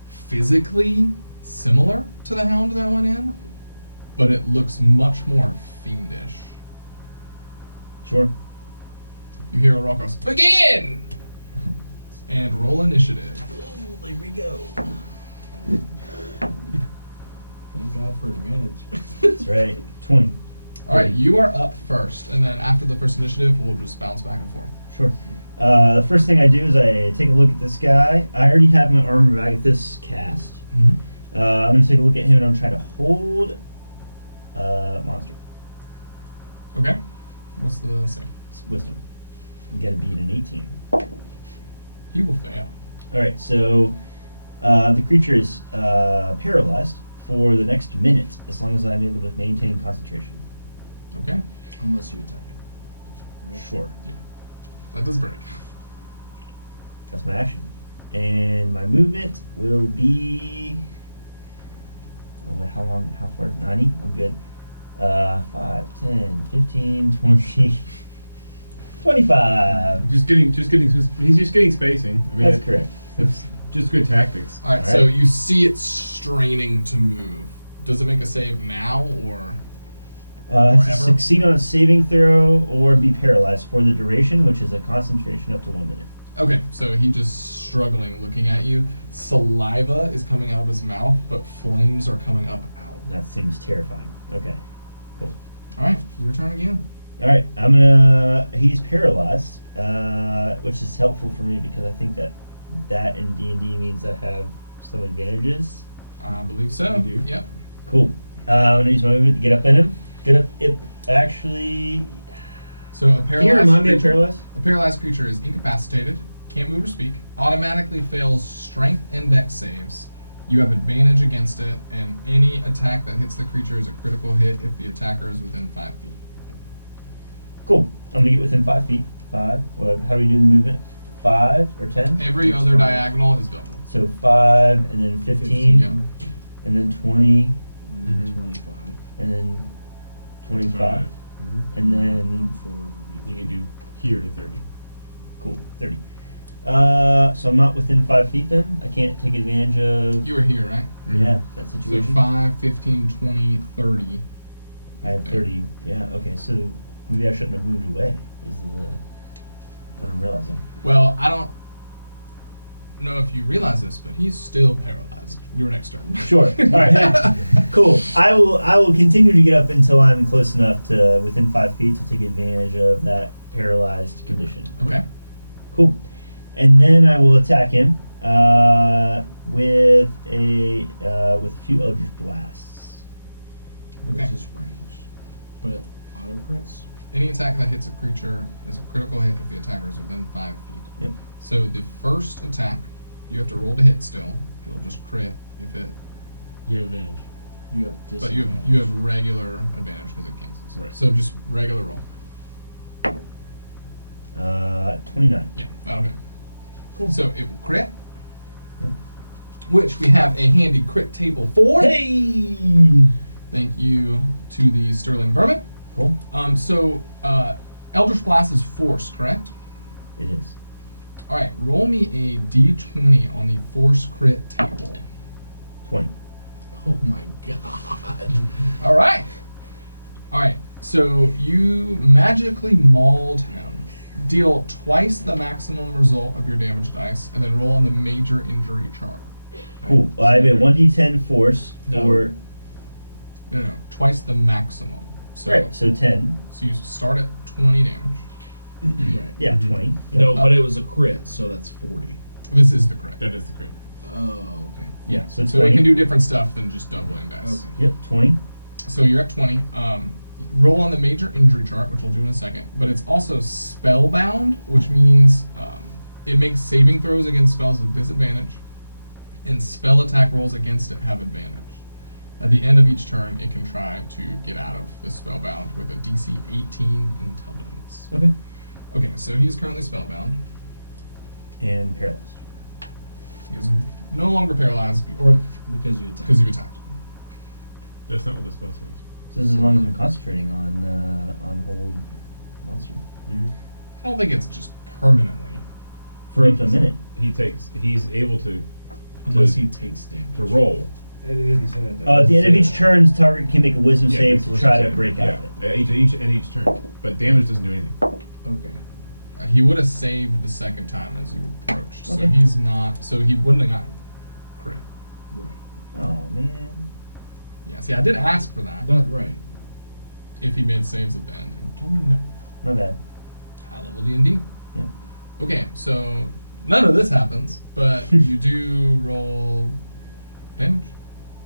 physically similar to the hound that went in, but it looks much more fiendish. Sure. You hear a roll across, begin! And roll initiative. Oh, there we go. Thank God for advantage. That's right. 20. Alright, you are up first, and then after the first initiative, we'll just bounce back and forth. Sure. The first thing I do is I take a look at this guy. I already have my armor bag at this cast. I'm going to take a look at him and I'm trying to hold monster. Okay. What's the save? It's wisdom. You got to beat an 18. He will fail. Alright, so the creature is paralyzed for the next minute as long as I'm able to maintain concentration. Okay. Unless you attack it. Right? Sure. That does break. That's my action. And my movement will be... Oh, wait, how long? How far? 90? I'm good. 5, 10, 15, 20, 25. He's just getting spacing. I mean, That's correct. That's just good tactics. Alright, All so right. you see it straining to move. Does it make a save now, or... To Forever? succeed on a saving throw or be paralyzed for the duration, which is a concentration up to 1 minute. Okay, so he just struggling, looking at you. Saliva is coming out of his mouth, but flames are coming up out. That seems terrifying. Okay, cool. Alright, your turn again. All right, he's paralyzed, which is helpful for me because I think that in D&D means I have some advantages. I believe so. You do? Yep. Cool. I'm gonna use my movement to get up in him. Get up. It actually. So a Can you paralyzed remind me of creature, paralyzed? a paralyzed creature is incapacitated, can't move or speak, automatically fails strength and dex saves. You have advantage against it, and any attack that hits the creature is a critical hit if the attacker is within 5 feet. Cool. I'm gonna get within 5 feet. 5. How do we do the movement? 5 or 10? Every That's other fine. diagonal is double. So 5 and then 15, Yeah. and then 20, Mhm. 25. and then 25, Mhm. and then Forward would be You can do here to 30. cool 30. So I'm not within 5 feet then. I can't take advantage of You were here, right? yeah that So situation. 5, 15, 20, 30. I have 30. Yeah. Okay. So maybe I shouldn't have moved away. Is what I'm realizing. Well, I don't know if you realize this, but he's still paralyzed. Your next turn. Sure. All right. Cool. I will continue to get up until I'm close enough to within 5 feet to take advantage of that paralyzed condition. Okay. Cool. And then I will attack him with a few Eldritch Blasts. Okay. Which is range. But auto crits? Any attack that hits a creature is a critical hit if the attacker is within 5 feet. Yep. So the first attack, you have to roll to hit still. It'll just crit if it, You have advantage. You have but disadvantage. you have regular advantage because it cancels. Right. So just regular roll. 29. Yeah, that'll hit. Cool. So it will crit, Yep. which we have a handy crit table for. Hey. Thank you to the Sterling Vermin. Cool. So Eldritch Blast is force, correct? It is. All right, roll me a d20 on the force crit table. 20. Oh my god. All right. All right. So you magically mauled him. Deal twice the maximum result of your damage dice, and then roll on the major injury chart. Cool. I have a 1d10 force No. for. No, twice the maximum. So Right, so 10. so you start at 20 damage. Right. Yeah, Mhm. 20. Yep. No, but it was a crit, so that's 40. This is the crit. That is the crit. Oh, okay. Yeah. So So 20. it can do different stuff than just doubling dice. Okay. Yep, 20. So you're at 20. Roll on the major injury chart, which we'll do in a second. But it's also spellbound, which means it makes saving throws against spells with disadvantage, and spell attack rolls against it have advantage. At the end of each turn, it can try to get out of the spellbound with a DC 18 intelligence. Okay. Okay, so he's currently spellbound. And paralyzed. He is no longer paralyzed, or Because you attacked. because you attacked him. That's not what the spell says. So this is as long as I'm concentrating on hold monster. I don't think it's just permanently. For up to a minute. He's able to Unless he takes damage. to roll. It doesn't say that. though. At the end of It each says- turn, the target can make a wisdom Yeah, save it's to wisdom try to saving. break out of it. At each turn. But damage doesn't do anything. Okay. He would have saved the second time as you approached, so Okay. he's not. So he wouldn't have gotten crit. Right. Oh, man. Yeah, see, I did ask for that That right. if he made saves at the end, and he told me no. My bad. High level D&D. Yep. Okay, so none of this happens, but you do roll damage.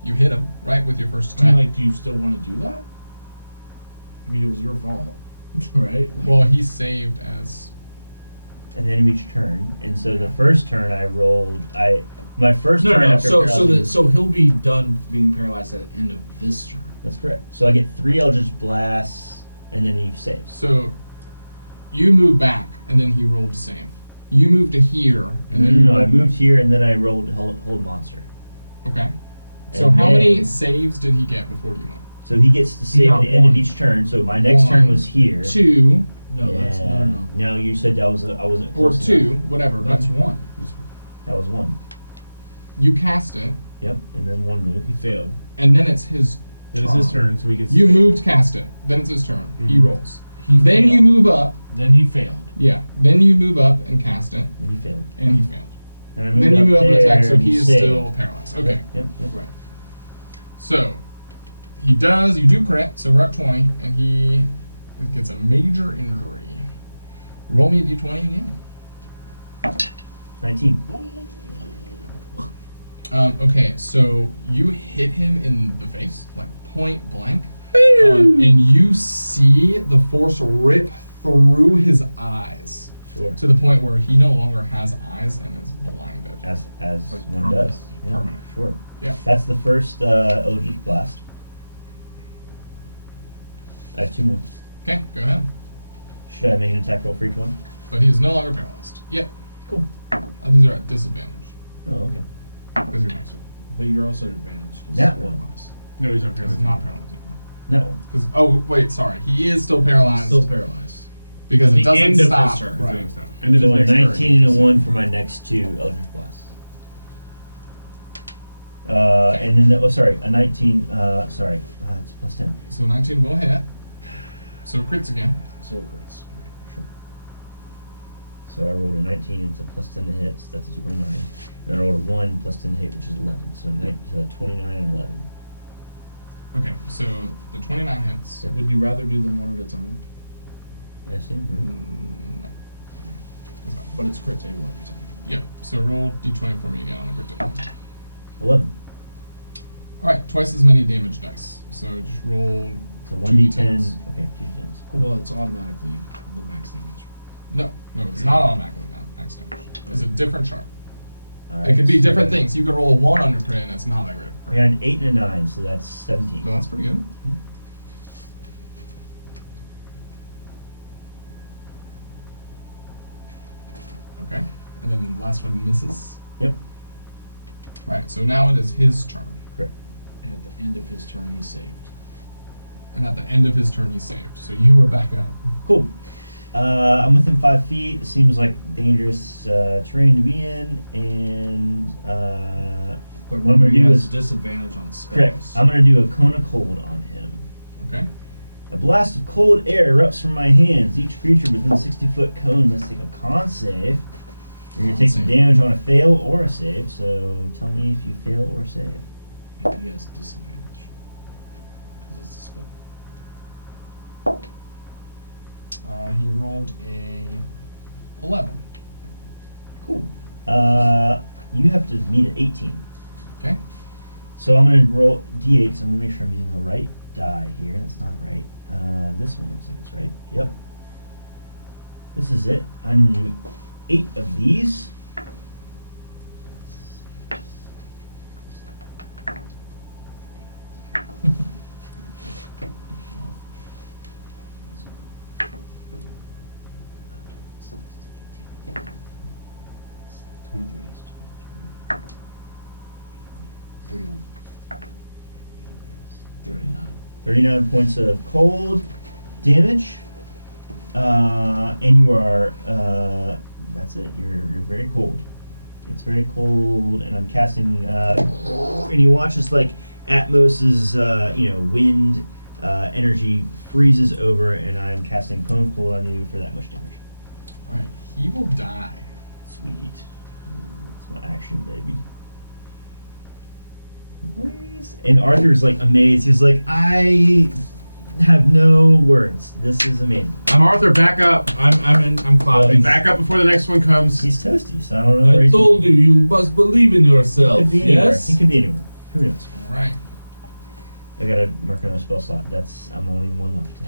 You hit him right with your first I mean, attack. like, do you still want to do that? I mean, it was your fault, right? Like, Well, he saved as At the end of each turn. And so the first turn I rolled, my first no, turn no. after So paralyzing- so he'll be done being paralyzed at the end of this turn. That's correct. So I get 3 Eldritch Blasts, and then he saves. so. You move back, and then he rolled to save. You move to here, and No, then no, you no, I rolled- moved here, and then I rolled hold monster. Okay. So And how many then- saves did he get before you went? So he gets to He save at got the end of one. each turn. So my next turn was here. 2 No, that's no. No, you said that was I wasn't or close 2, enough. whatever. That's 1. That was 1. You cast it, Yep, and then 1 move. He failed. and then it's his. Then it's his turn, so he gets. You moved, cast it. Then it's his turn. He Mhm. rolls. He Then failed. you move up. Then he failed. Yeah. Then you move up and cast it, And he failed. and he failed. And I moved Then you move up and there, attack, so and he is saved. still paralyzed. Okay. Yep. Right. So he does. You do crit. So we're at 20, and he gets a major injury. Roll me a d20 again. 19. Okay, so you hit him in the face, like point blank, and you see the force rip through his eyes Sure. to the point where he no longer has eyes and is blinded. As Like one permanent. does. Yeah, Permanent. Sure. Yeah. That's the first Eldritch Blast. I have 2 more. Okay, go ahead. Should I make an attack roll for each one? But he is no longer paralyzed. Yep. Cool. These are at disadvantage Oh, okay. because you're next to him. But you're also at advantage. 'Cause That you're one. paralyzed. No, he's not Because paralyzed. he's not paralyzed anymore. That one. Because wait, sorry, he is still paralyzed Still paralyzed. because At it the doesn't end of his stop. turn. He's Right. doing stuff. End of So a his next turn, 19 he and a gets 1 saved. for my next 2 Eldritch Blasts. And then, a 19, it's plus 10. So 19 will hit. So crits again. So crits. Sure. So I rolled a 19, it's a plus 10 to hit, so that's a 29. And I rolled a 1 plus 10 to hit, which is 11. So, 29 and 11. Okay, so the 29 hits. Yep. Would you rather do them one at a time? I assume, right? No. That's fine. But it's crit table every time. Yep. So roll d20 for me again on the crit table. 11. All right, twice as many damage dice. So just roll. So 2d10s. 1d10. Okay, 2d10s. Cool. Well, it's automatically the max damage. No, it's not automatically max damage. It's a different chart. All It could be so different then things. You could roll a 1 on your crit, and it's not that great of a I crit. got an 8 and a 9, so that's 17. So that's pretty good. Okay, and then the last one misses. Yep. All right, so now it is his turn. Correct. And at the end of his turn, he saved. And at the end of his turn, he saved. So you are back up. Cool. I'm within 5 feet. It seems like dangerous terrain to be in, and But what I'm remember, gonna he do has is disadvantage on spells. correct. I'm gonna do a cone of cold on him. Okay. A blast of cold air erupts from my hands. Each creature within a 60-foot cone must take a con save. You're gonna take some Con save. damage on a fail or a save. So tell me if you fail or save. And he has disadvantage. Because it's a spell. he rolled a 11. Cool. You have to meet at 18. Okay. So I'm going to roll d8, so I'm going to make sure I'm using the right die here. That's not right. This one looks like it's right. Yep. This is it. I'm going to do 8 of these. $31. 39. 39 points of cold damage. And you are, that's it, you're very cold. It's very cold, and I'm casting, and you watch as, like, Atmos's, wind energy freezes over, and I'm casting Cone of Cold on you for that much damage. Alright, he will die. Sweet. It's my action, baby. Please. And Arthur's, like, amazed. He's like, I have no words. This is amazing. I'm Arthur. Back up. I'm clapping. Back up before the next one comes. He's toasty, so I don't know where I he's told gonna you, you must believe in be. yourself. Could be anywhere. Yes? He could be anywhere. Who knows? Alright. I gotta mark another spell slot. I'm only one left.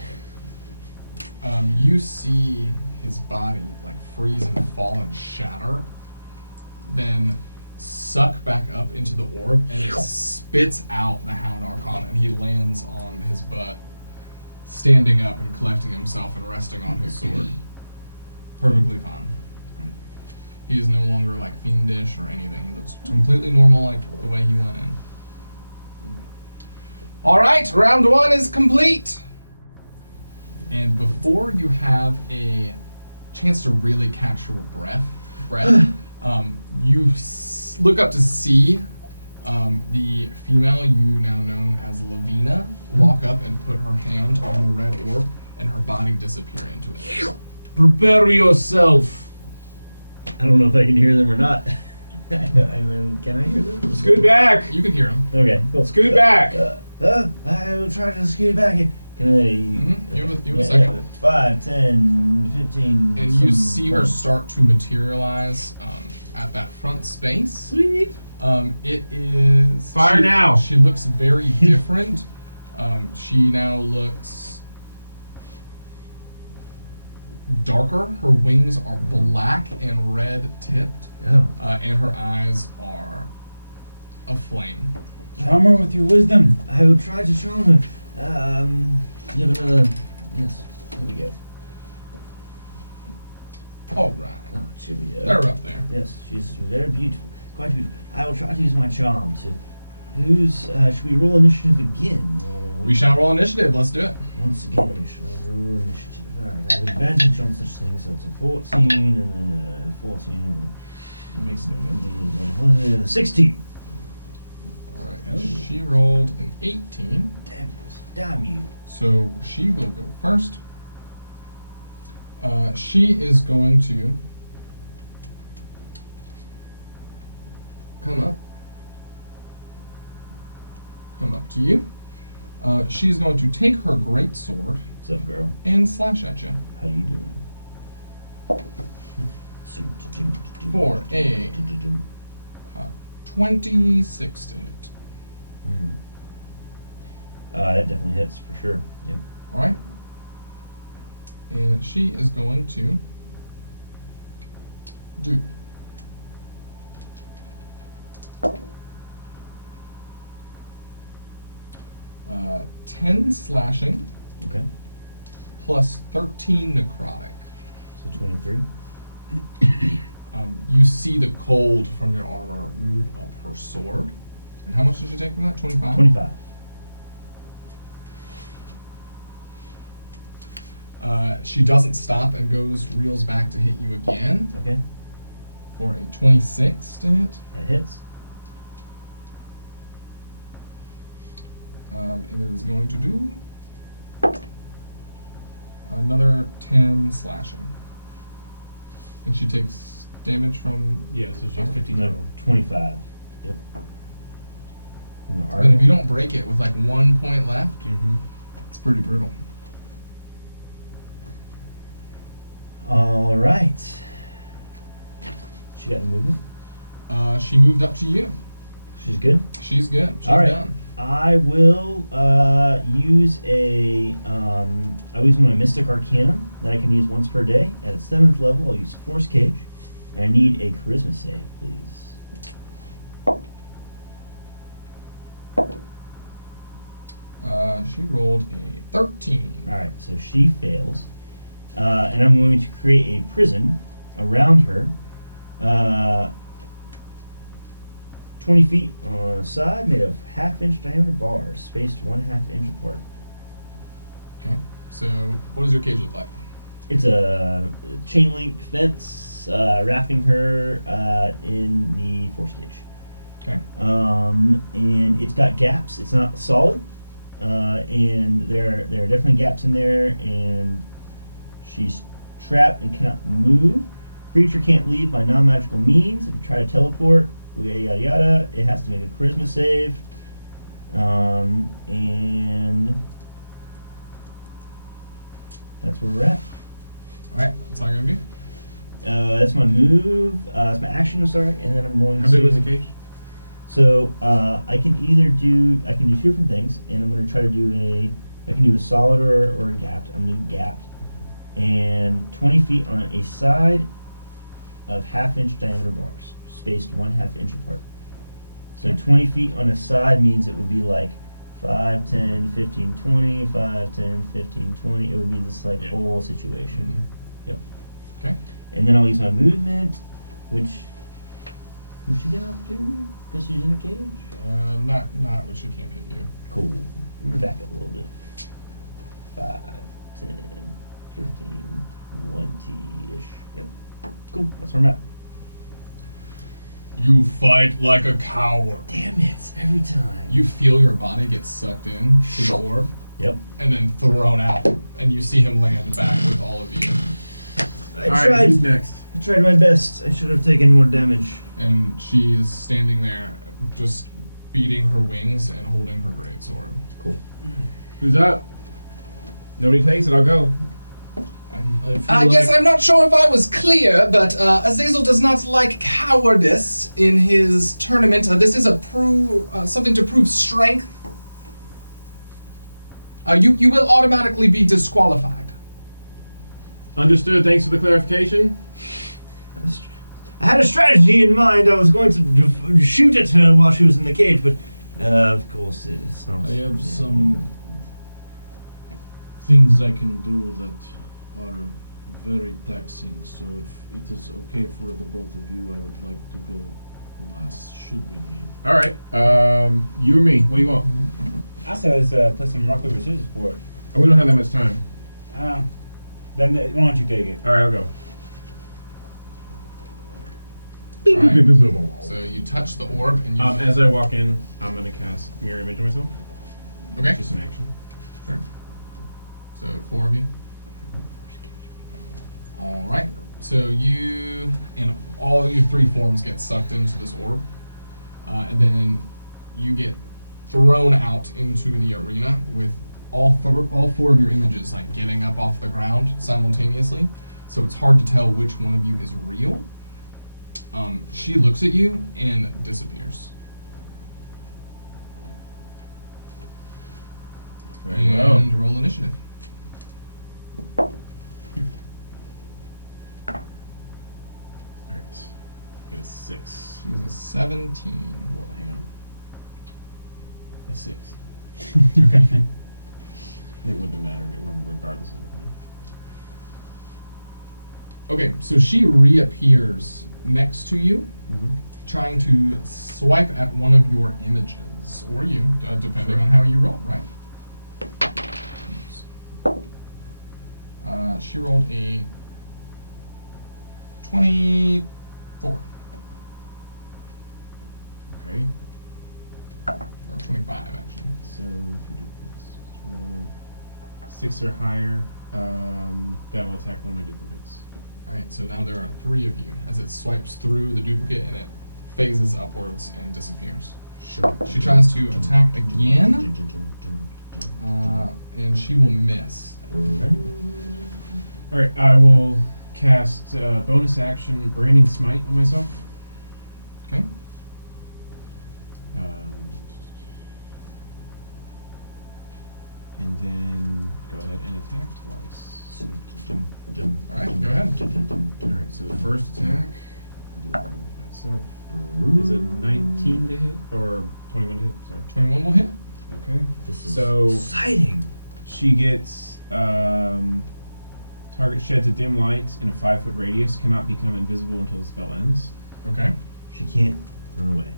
You see his body like freeze and fall and shatter, then suck back up into the orb, and it spits out the Hound Arcana, and he lands on his butt, standing up and collecting himself and resting on his sword. Perfectly fine. He is no longer like fiendish or anything. He looks completely normal, like the way he went in. Alright, round 1 is complete! And before you have a chance to really catch your breath, you look up to see the female you now known as Lavina walk up and put her hand on the red orb, and her body disappear into it. Prepare yourself. I don't know if I can hear them or not. I mean, can I hear them? Scoot back. You can hear him. Okay, cool. Scoot back. I will try to scoot back. Can I? Mm-hmm. You have a second. 5, 10, 15. And you see her start to materialize at that front space. Sweet. It is... Fire now. She looks very different. She now looks darker. Her wings are black and red tipped. Oh. And her eyes are aflame. Charm her with your wisdom. I will try to charm her. You have another. Yes. Here we go. Alright. Oh, should we? They're up there. Yes, she's very beautiful. Quite beautiful. I will try to use my charm to. Should we roll initiative again? We shall roll initiative. Let's do it. Once again, we shall roll initiative. Alright, I have advantage on such things, so it's a 14 and then a 14. It makes no difference. 16. Alright. Oh. She rolled an 18. Damn it. Damn you. So she will go first. She is going to come up to you. She's going to take her great sword What's up, girl? and slash at you How you doing? for a 26 to hit. That definitely hits for sure. Yep. All right. And she is going to do 10 slashing Okay. plus 13 necrotic. So 23. You see the cold from your armor move up her sword. And how much did you take from that? 25? 25. She doesn't stop and reels back to hit you again Okay. for a 26 to hit. That hits. And it is going to do another 10 slashing. And she takes damage from... Yeah, so she's 15 No, total. 25. Yep. From the And if you don't break it with like 1 point left, Mm-hmm. it's pretty brutal. All right. She got any movement? She moved up to you. She's good. She's good. She's All right. done. I will use I'll use my Mystic Arcana that I can use once per day. At its 7th level, I'll use Force Cage. And I need a Charisma save, please. She rolled a 13. All right, so she fails. And I'm going to create a prison around her. 20 feet on a side, made of half-inch diameter bars, spaced 1/2 inch apart. Okay. So, what does your cage look like? It's a chain link fence wrapping her in the force cage. Okay. And it's got gaps. It's not solid, and there are definitely gaps in there. And she's trapped and cannot move. Creature can't leave by non-magical means. If you try to teleport, yada yada yada, it has to make a charisma save. And that's where we're at. Alright, that's all you're gonna do? That's my move. That's my action. I'm sorry, and then I'm going How to. big was the cage? So I can do 2 different things, and I'm going to try to do I can do a solid or a gapped. I'm going to do gapped, and 20 feet on a side of half-inch diameter bars, spaced 1/2 inch apart. So Okay. 20 feet on a side means it would be like 5, 10, 15, 20, 5, 10, 15, 20. It would be this like Yeah. whole situation. Yep. Okay. And then I'll use my movement, which she get opportunity because she's in a cage. Not when she can't hit you. Cool. I'm gonna back up a little bit. 5, 10, 15, 20-ish. Yep. Cool. That's where I'm at. You fight like a coward. Damn it! Every time. You feel your body get sucked in to the orb Yep. and then thrown out, and you see him land back with all of you. I Alright, tried. who's next? I tried my best. I should have taken more damage. And she is standing there, just beating her wings and holding her greatsword. Cool. Who's up? Nobody takes it, I'll go. I guess I'm not sure if I was clear, but Azazel does not like cowardice in his tournament. This is something to prove strength. You will automatically be disqualified. Understood, thanks for the clarification. I had a strategy in mind. I was going to shoot at her while she was in the cage, but of course it's not. I have some things I can do that are very taxing, so if it is okay for the both of you, I would like to go last, should we need. Alright, you or me, what do you want? I said let's play some rock, paper, scissors for it. Oh, we don't have that much time. Then why don't you take it? Alright, I'll go. Alright. So you touch the orb and you. As I walk in, I'm gonna cast Mirror Image on myself. Okay. Just an action. Sure. So 4 of you. All right. So you and all your 3 forms get sucked into this orb, and then you get thrown out into the arena with all 4 of your images like getting up off the ground simultaneously. So it's hard to tell which one of you is real. She looks at you and disappears. Very well. And roll initiative. Alright. Get a 6. She was a 17. Well, hang on. A 6. Okay. It wouldn't have mattered, it wouldn't, regardless of it. Okay, so she reappears next to you, Mm-hmm. trying to swipe at one of your images, or you, depending Sure. on how you roll, right? She rolled a 24. Okay. Or 25, actually. So, if we do this, roll 6 or higher, that'll attack one of my duplicates. Alright, so now there are 3 of you, as it swipes through the duplicate and it phases upwards and disappears. She tries to attack again, and she will miss. Alright, I will cast bonus action Branding Smite on myself. Okay. And then go ahead and attack twice. All right, go ahead. Alright, so the first attack myself is a 19 to hit, or 21 to hit, sorry. 21 will hit. Okay. This is So- exciting. She gets, target sheds a dim light in a 5-foot radius, cannot become invisible until the spell ends. Okay. She can't run away.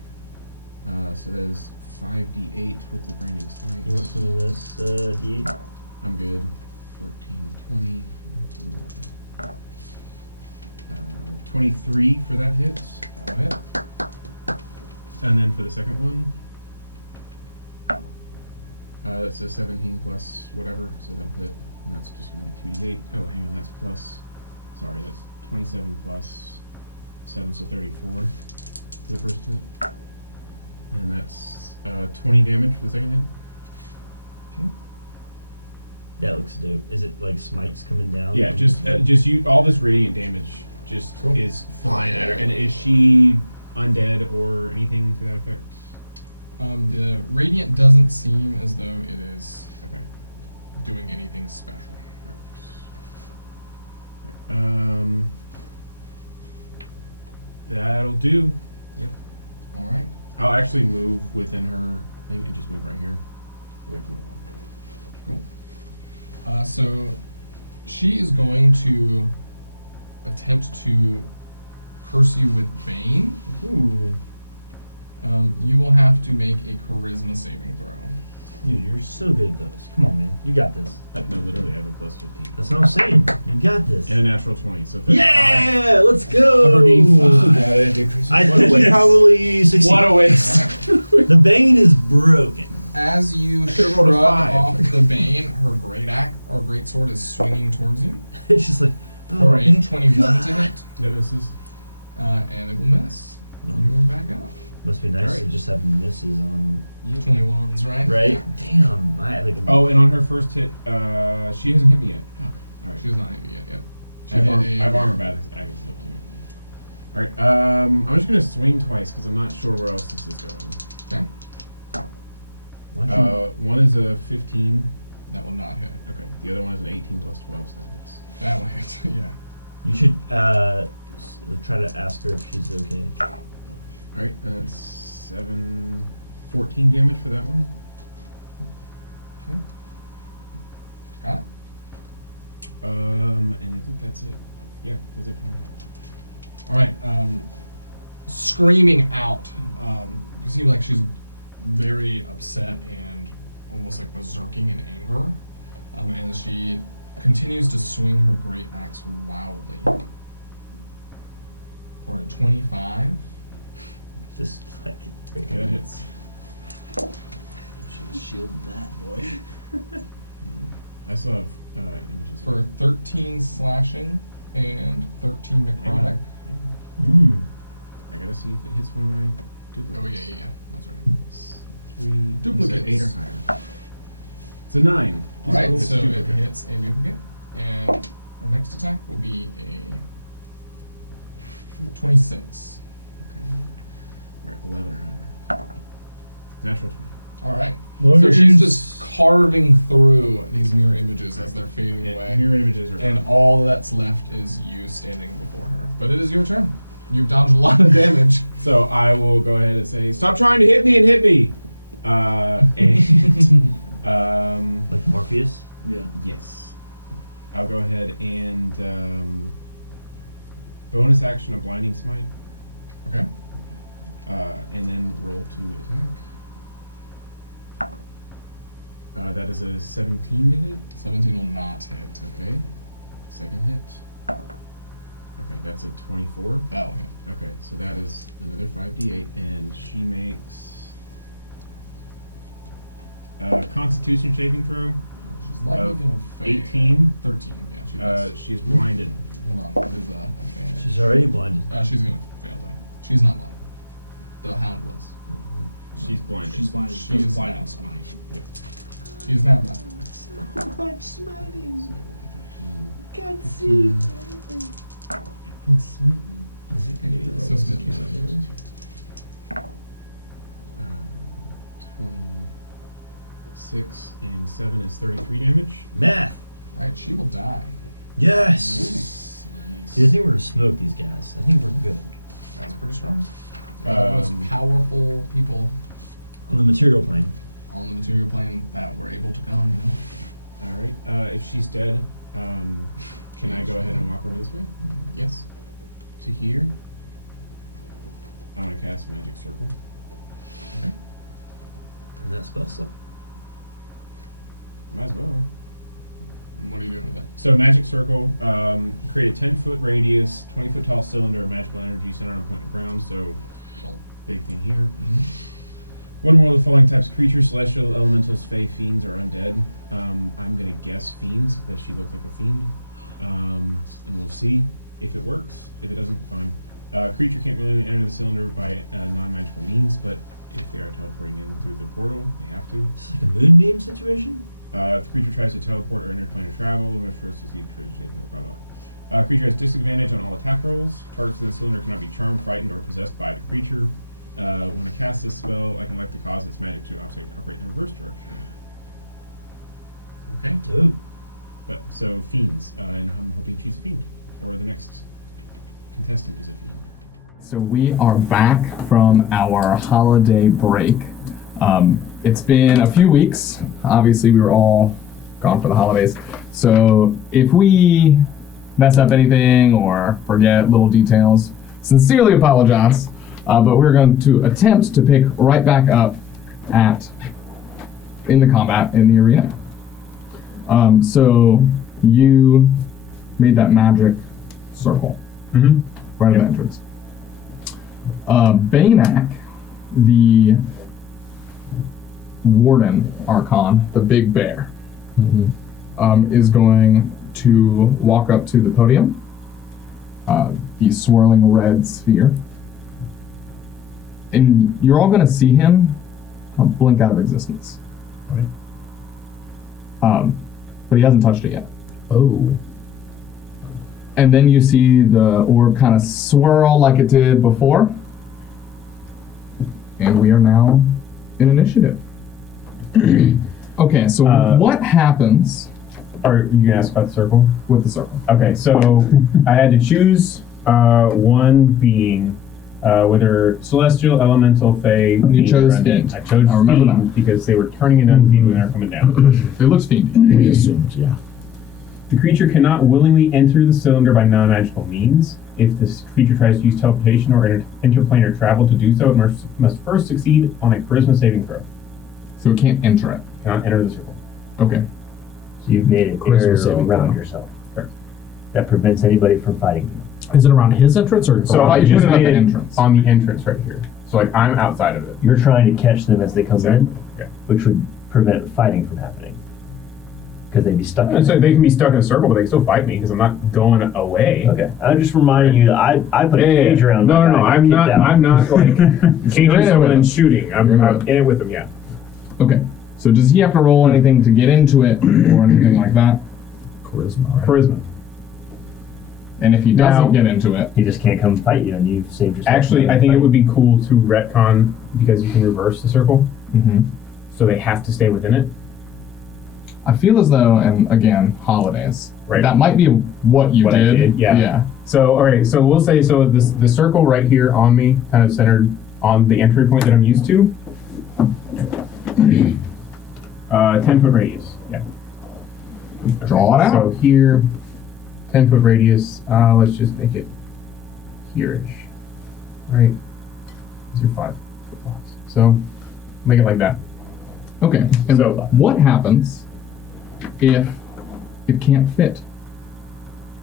So that is 5d8 with the Branding Smite. You want some of this, D8? I'm good. 14, 20, 23 for that hit. That'll hit. And then for the second one, that's a 17 plus whatever, so that'll hit. And that's just going to be 2d8. Oh, hang on, that's plus. Sorry, that's 27 plus 7, so 34 for the first hit. And that's 20 damage for the second hit. Okay. That looks dope. Is it like smites coming down? Yeah, just you. All this radiant damage just Cool. is flying at her. And is she undead or anything to that effect? The radiant doesn't seem as though it is Okay. doing anything special. That'll do. Yep. All right. I'll actually move within her thing and just move right here, away from the wall. Cool. So she is going to attempt to curse you with Bane. Ooh. You will have to make a charisma saving throw. Dude, you're so good at those. Come on, man. You got this. No, literally, I have a plus 15. That's what I'm saying. You got this. And a natural 20, so 35. Yeah! Let's go! 35. I think we probably succeed. What a waste. The Bane is broken. As you Should've shrug rolled a 5. off the Bane, her great sword is swinging towards you It's just like, for a man. 21 to hit, That misses. and it will miss. You are back up. Must be nice Alright. to just have misses on. 21s, right? Right? Damn. I had like a. Oh, and on her first hit, she hasn't hit me yet. Fuck. Alright. She's not hit you yet. I have armor bad against that too. Alright, I'm just gonna swing twice because I'm not sure where else this is going. Okay. Why'd you- One is a 15. That will not hit. Okay. The other one is an 18 plus 12, so that hits. That will hit. Yeah. You should try to ask her if she's okay. Alright, that's 14 damage for that one. Okay. Got it. And I think that's it. Yeah, that's it for now. All right. Screaming out. You seem like she's very upset and almost like berserking in anger, as she continues to swing her great axe wildly for a 25. Just like. Okay, that hits. Should shield that boy. I still have images. For 13 slashing and 13 necrotic. Mm. I gotta see if it hits one of my duplicates. Oh yeah. That's right. 3 Duplicates. 8 or higher. It's a 9. All right, It's so a it duplicate. hits a duplicate, and our next attack will be a 26. Okay. Alright, 11 or higher. Natural 20. All right. Nice. So she's just carving through these mirror images as they're fading Yeah, away, mirror images are and all that's left is you standing before her. But it is your turn. You've dodged a lot of damage. So I will go ahead and say, stop trying to hit me and hit me! And Like Morpheus? Yeah. yes. I'll go ahead and bonus action a blinding smite, Okay. and then roll to attack. That is a 17 to hit. 17 will not hit. Okay. Second hit. Okay, that's a 24. That will hit. Okay, so that is another 5d8, and she makes a Constitution saving throw. She's likely gonna fail. 18. 13. Yeah, she does. She's blinded. Hold on. It is advantage. She's already blinded. She's gonna fail though. She's not blind. The hound was. She's blinded. She's blinded. She She's is blinded now. smite. She's now blind. Much smiting. So, 13, Can't see. 15, Is it going to be So smitten. 26 and 7 is 33 damage. Math? Alright, she will die. Yes! Dude, I think we're going to smoke these guys. I think we're good. That's pretty strong. The most powerful people On the material plane. on the material plane that were able to come, you know? Alright, if she's dead, can I go ahead and walk over this way? Yes. To here. I want to cast Magic Circle. Okay. And that spell slot. Might as well. And what are you doing with that? So Magic Circle, create a 10-foot radius, 20-foot tall cylinder of magical energy centered on a point of ground, so big thing here. One more of the following types of creatures: celestial, elementals, fae, fiends, or undead. I'm gonna guess fiends, that she looks like a fiend. And we'll see if it works. If it doesn't, fine. Creature can't willingly enter the cylinder by non-magical means, but if they are teleporting in through the portal, they have to. It's like a moonbeam situation? If the creature tries to teleport or enter plane of travel, must first succeed blah blah. Creature has disadvantage on all attack rolls. Targets in the cylinder cannot be charmed, frightened, or possessed by the creature. When I cast this spell, I can elect to cause its magic to operate in the reverse direction. Okay. Dope. But so fiends, and I'm hoping she's a fiend, or the next contestant is a fiend. So we are back from our holiday break. It's been a few weeks. Obviously, we were all gone for the holidays. So if we mess up anything or forget little details, sincerely apologize. But we're going to attempt to pick right back up in the combat in the arena. So you made that magic circle right at the entrance. Banak, the warden archon, the big bear, is going to walk up to the podium, the swirling red sphere, and you're all going to see him blink out of existence. Right. But he hasn't touched it yet. Oh. And then you see the orb kind of swirl like it did before. And we are now in initiative. Okay, so what happens Are you gonna ask about the circle? with the circle? Okay, so I had to choose one being whether celestial, elemental, fae. You fiend, chose or undead. fiend. I chose I remember fiend because they were turning into fiend when they were coming down. It looks fiendy. We assumed, yeah. The creature cannot willingly enter the cylinder by non-magical means. If this creature tries to use teleportation or interplanar travel to do so, it must first succeed on a charisma saving throw. So it can't enter it. Cannot enter the circle. Okay. So you've made an Charisma area saving around throw. yourself. Correct. That prevents anybody from fighting you. Is it around his entrance or? So I I thought you just put it at made the it entrance. on the entrance right here. So like I'm outside of it. You're trying to catch them as they come Exactly. in, Yeah. which would prevent fighting from happening. Because they'd be stuck in So there. they can be stuck in a circle, but they can still fight me because I'm not going away. Okay, I'm just reminding you that I put a cage around No, my no, no. guy to I'm keep not. that- I'm not like caging You're in it someone with and him. shooting. I'm You're in it with them. Yeah. Okay. So does he have to roll anything to get into it or anything like that? Charisma, right? Charisma. And if he doesn't Now- get into it, He just can't come fight you, and you've saved yourself. Actually, from I think it fight. would be cool to retcon because you can reverse the circle, so they have to stay within it. I feel as though, and again, holidays, Right. that might be what you What I did, yeah. Yeah. So, all right. So we'll say the circle right here on me, kind of centered on the entry point that I'm used to. 10-foot radius. Yeah. Draw it out. So here, 10-foot radius. Let's just make it here-ish. Right. These are 5-foot blocks. So make it like that. Okay. And So- what happens if it can't fit?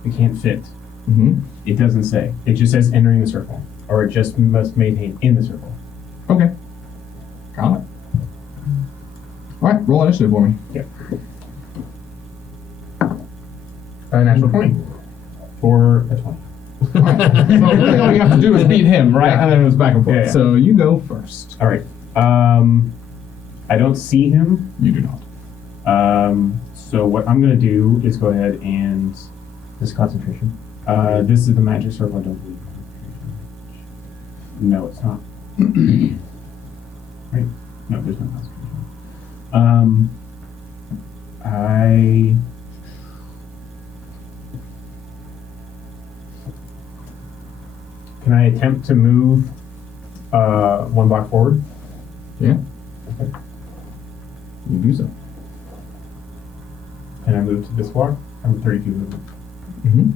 It can't fit. Mm-hmm. It doesn't say. It just says entering the circle, or it just must maintain in the circle. Okay. Got it. All right. Roll initiative for me. Yep. Natural 20 for a 20. All right. So really all you have to do is beat him, right? Yeah. And then it was back and forth. Yeah, yeah. So you go first. All right. I don't see him. You do not. So what I'm gonna do is go ahead and This concentration. This is the magic circle. I don't believe. No, it's not. Right? No, there's no concentration. Can I attempt to move 1 block forward? Yeah. Okay. You do so. Can I move to this block? I'm 30 feet movement. Mm-hmm.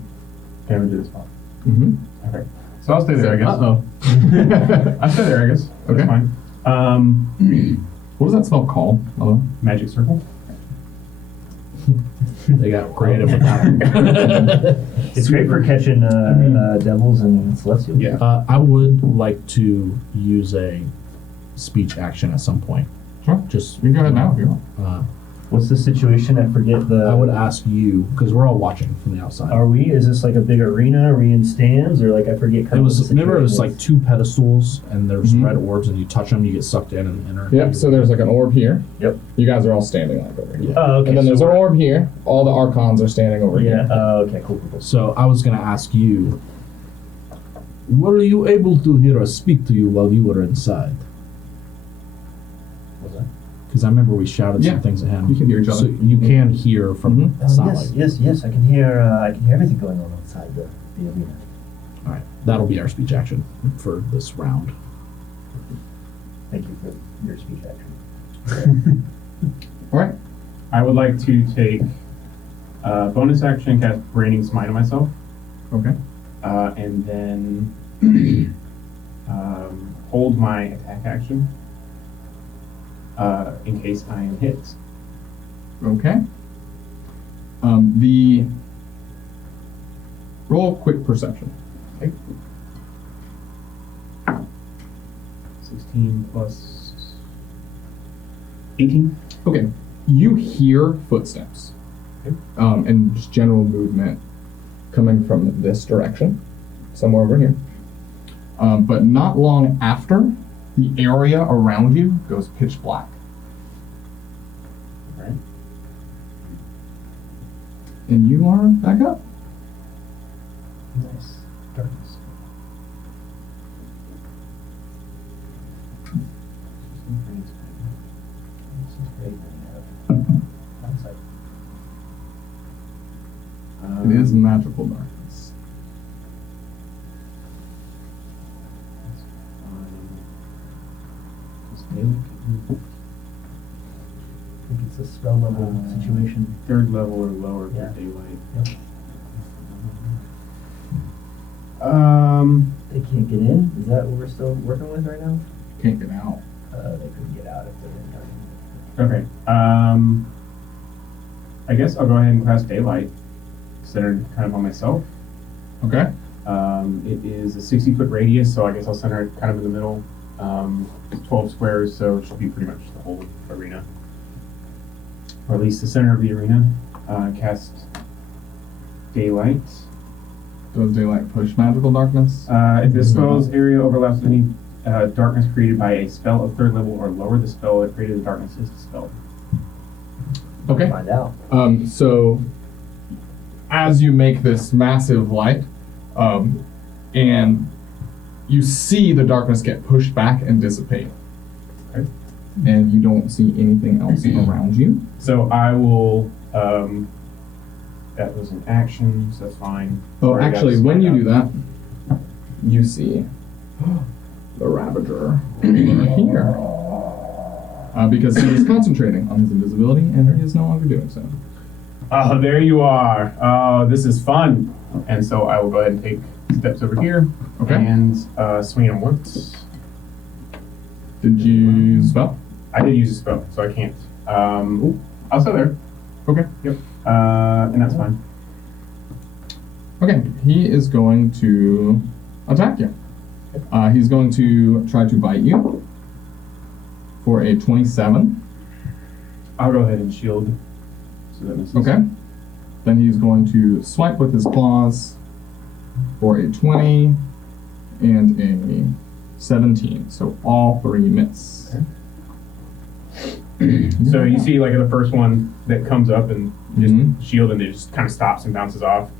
Can I move to this block? Mm-hmm. Okay. So I'll stay there, I guess. Uh-oh. I'll stay there, I guess. That's Okay. fine. What does that spell called? Magic circle. They got creative with that. It's great for catching devils and celestials. Yeah. I would like to use a speech action at some point. Sure. Just You can go ahead now if you want. What's the situation? I forget the. I would ask you because we're all watching from the outside. Are we? Is this like a big arena? Are we in stands or like I forget? It was. What the Remember, it was situation like 2 pedestals, and there's Mhm. red orbs, and you touch them, you get sucked in and enter. Yep, so there's like an orb here. Yep. You guys are all standing like over here. is? Oh, okay. And then there's so an we're- orb here. All the archons are standing over Yeah. here. Okay. Cool. So I was gonna ask you, were you able to hear us speak to you while you were inside? Was that? Because I remember we shouted Yeah. some things at him. You can hear each other. So you can hear from. Mhm. It's not yes. like. Yes. I can hear. I can hear everything going on outside the arena. All right, that'll be our speech action for this round. Thank you for your speech action. All right. I would like to take bonus action and cast Braining Smite on myself, Okay. and then hold my attack action in case I am hit. Okay. The roll quick perception. 16 plus 18. Okay. You hear footsteps. Okay. And just general movement coming from this direction, somewhere over here. But not long after, the area around you goes pitch black. Right. And you are back up. Nice. Darkness. This is great when you have hindsight. It is magical darkness. That's fine. Does daylight get moved? I think it's a spell level situation. 3rd level or lower Yeah. for daylight. Yep. They can't get in? Is that what we're still working with right now? Can't get out. They couldn't get out if they didn't come in. Okay. I guess I'll go ahead and cast daylight, centered kind of on myself. Okay. It is a 60-foot radius, so I guess I'll center it kind of in the middle. It's 12 squares, so it should be pretty much the whole arena, or at least the center of the arena. Cast daylight. Does daylight push magical darkness? If the spell's area overlaps with any darkness created by a spell of 3rd level or lower, the spell that created the darkness is dispelled. Okay. Find out. So as you make this massive light, and you see the darkness get pushed back and dissipate. Okay. And you don't see anything else around you. So I will. That was an action, so that's fine. Oh, Already got actually, this when you lined do up. that, you see the Ravager over here. Because he is concentrating on his invisibility, and he is no longer doing so. Oh, there you are. Oh, this is fun. And so I will go ahead and take steps over here. Okay. And swing him once. Did you use a spell? I did use a spell, so I can't. I'll stay there. Okay. Yep. And that's fine. Okay, he is going to attack you. He's going to try to bite you for a 27. I'll go ahead and shield. So that misses. Okay. Then he's going to swipe with his claws for a 20 and a 17. So all 3 miss. Okay. So you see, like, the first one that comes up and just Mhm. shield, and it just kind of stops and bounces off.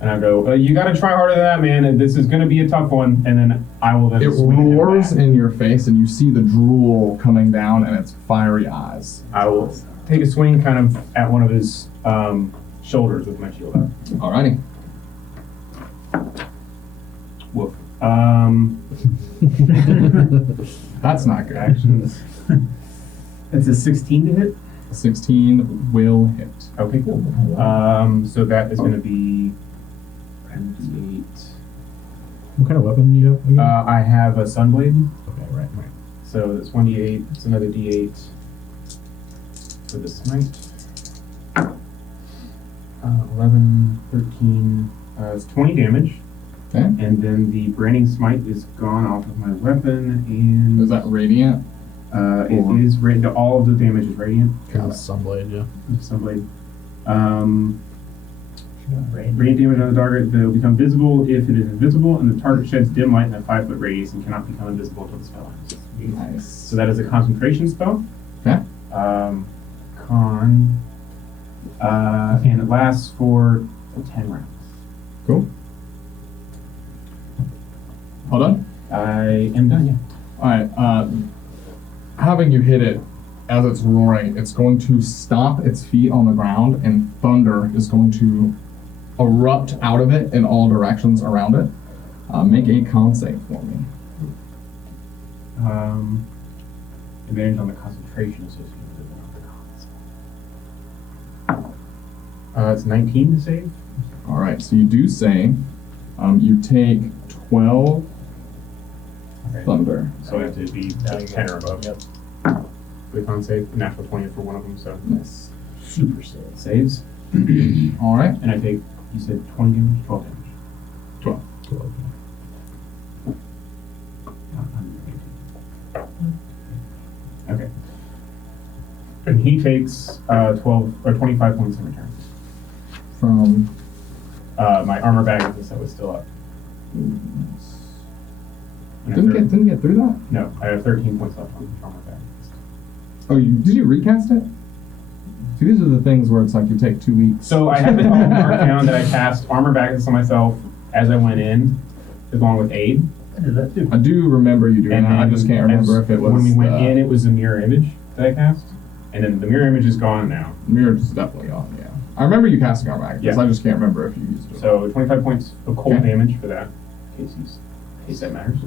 And I go, you got to try harder than that, man. And this is going to be a tough one. And then I will then It swing at him roars back. in your face, and you see the drool coming down, and its fiery eyes. I will take a swing kind of at one of his shoulders with my shield up. Alrighty. Woof. That's not good. Actions. It's a 16 to hit. 16 will hit. Okay, cool. So that is going to be 28. What kind of weapon do you have again? I have a Sunblade, Okay, right. so that's 1d8. It's another d8 for the smite. 11, 13. It's 20 damage. Okay. And then the branding smite is gone off of my weapon, and Is that radiant? it is all of the damage is radiant. Sunblade, yeah. Sunblade. Radiant damage on the target that will become visible if it is invisible, and the target sheds dim light in a 5-foot radius and cannot become invisible until the spell ends. Nice. So that is a concentration spell. Okay. And it lasts for 10 rounds. Cool. Hold on. I am done, yeah. Alright, having you hit it as it's roaring, it's going to stomp its feet on the ground, and thunder is going to erupt out of it in all directions around it. Make a con save for me. Advantage on the concentration associated with it, but not the cons. It's 19 to save. Alright, so you do save. You take 12 Okay. thunder. So I have to be 10 or above. Yep. For the con save, natural 20 for one of them, so Nice. Super save. saves. Alright. And I take, you said 20 damage? 12 damage. 12. 12. Not 118. Okay. And he takes 12 or 25 points in return. From. My armor bag that was still up. Nice. And I Didn't get through that? No, I have 13 points left on the armor bag. Oh, did you recast it? See, these are the things where it's like you take 2 weeks. So I have it all marked down that I cast armor bags on myself as I went in, along with aid. I did that too. I do remember you doing that. I just can't remember if it was. When we went in, it was a mirror image that I cast, and then the mirror image is gone now. Mirror is definitely gone. Yeah, I remember you casting armor back. Yeah. I just can't remember if you used it. So 25 points of cold Okay. damage for that, in case that matters.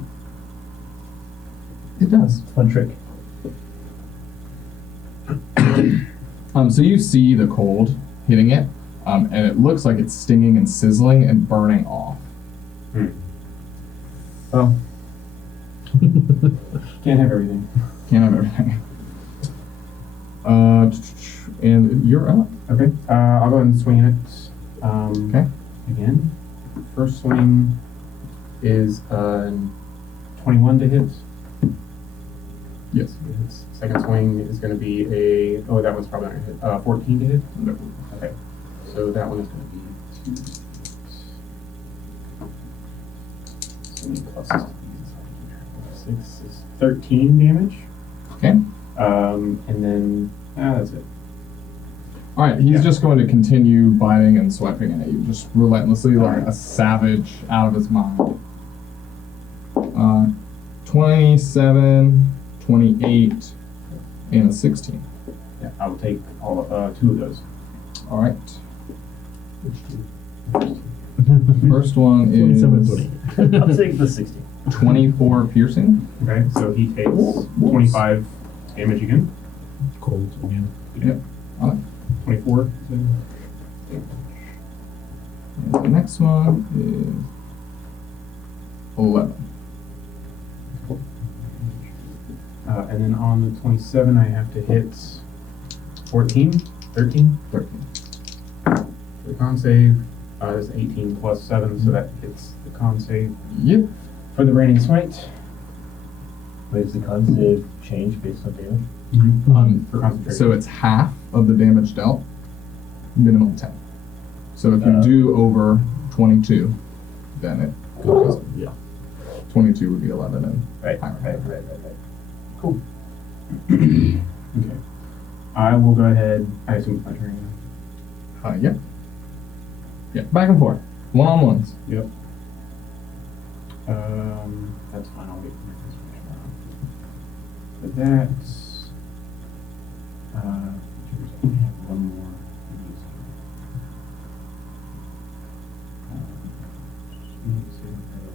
It does. It's a fun trick. So you see the cold hitting it, and it looks like it's stinging and sizzling and burning off. Well, can't have everything. Can't have everything. And you're up. Okay, I'll go ahead and swing it. Okay. Again, first swing is 21 to hit. Yes. It hits. Second swing is going to be that one's probably not going to hit. 14 to hit. No. Okay, so that one is going to be 2. So many pluses to these. It's hard to keep track of. 6 is 13 damage. Okay. And then that's it. All right. He's Yeah. just going to continue biting and swiping at you, just relentlessly, like a savage out of his mind. 27, 28, and a 16. Yeah, I will take all 2 of those. All right. Which two? First one is 27 and 28. I'll take the 16. 24 piercing. Okay, so he takes Whoops. 25 damage again. Cold again. Yep. All right. 24. And the next one is 11. And then on the 27, I have to hit 14, 13 13. for the con save. That's 18 plus 7, so that hits the con save. Yep. For the raining smite. Wait, does the con save change based on damage? For concentration. So it's half of the damage dealt, minimum 10. So if you do over 22, then it goes up. Yeah. 22 would be 11 and Right. higher. Cool. Okay. I will go ahead. I assume it's my turn. Yep. Yeah, back and forth. One-on-ones. Yep. That's fine. I'll wait for my concentration round. But that's features. I think I have one more I can use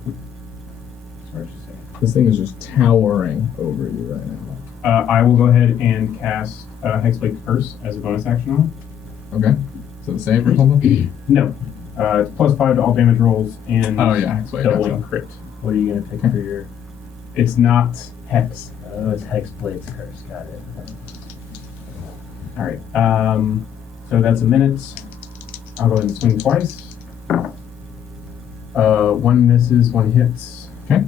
here. Sorry, just a second. This thing is just towering over you right now. I will go ahead and cast Hexblade Curse as a bonus action on it. Okay. So the save or something? No. It's +5 to all damage rolls and Oh yeah, Hexblade. doubling Gotcha. crit. What are you gonna pick for your? It's not Hex. Oh, it's Hexblade's Curse. Got it. All right. So that's a minute. I'll go ahead and swing twice. One misses, one hits. Okay.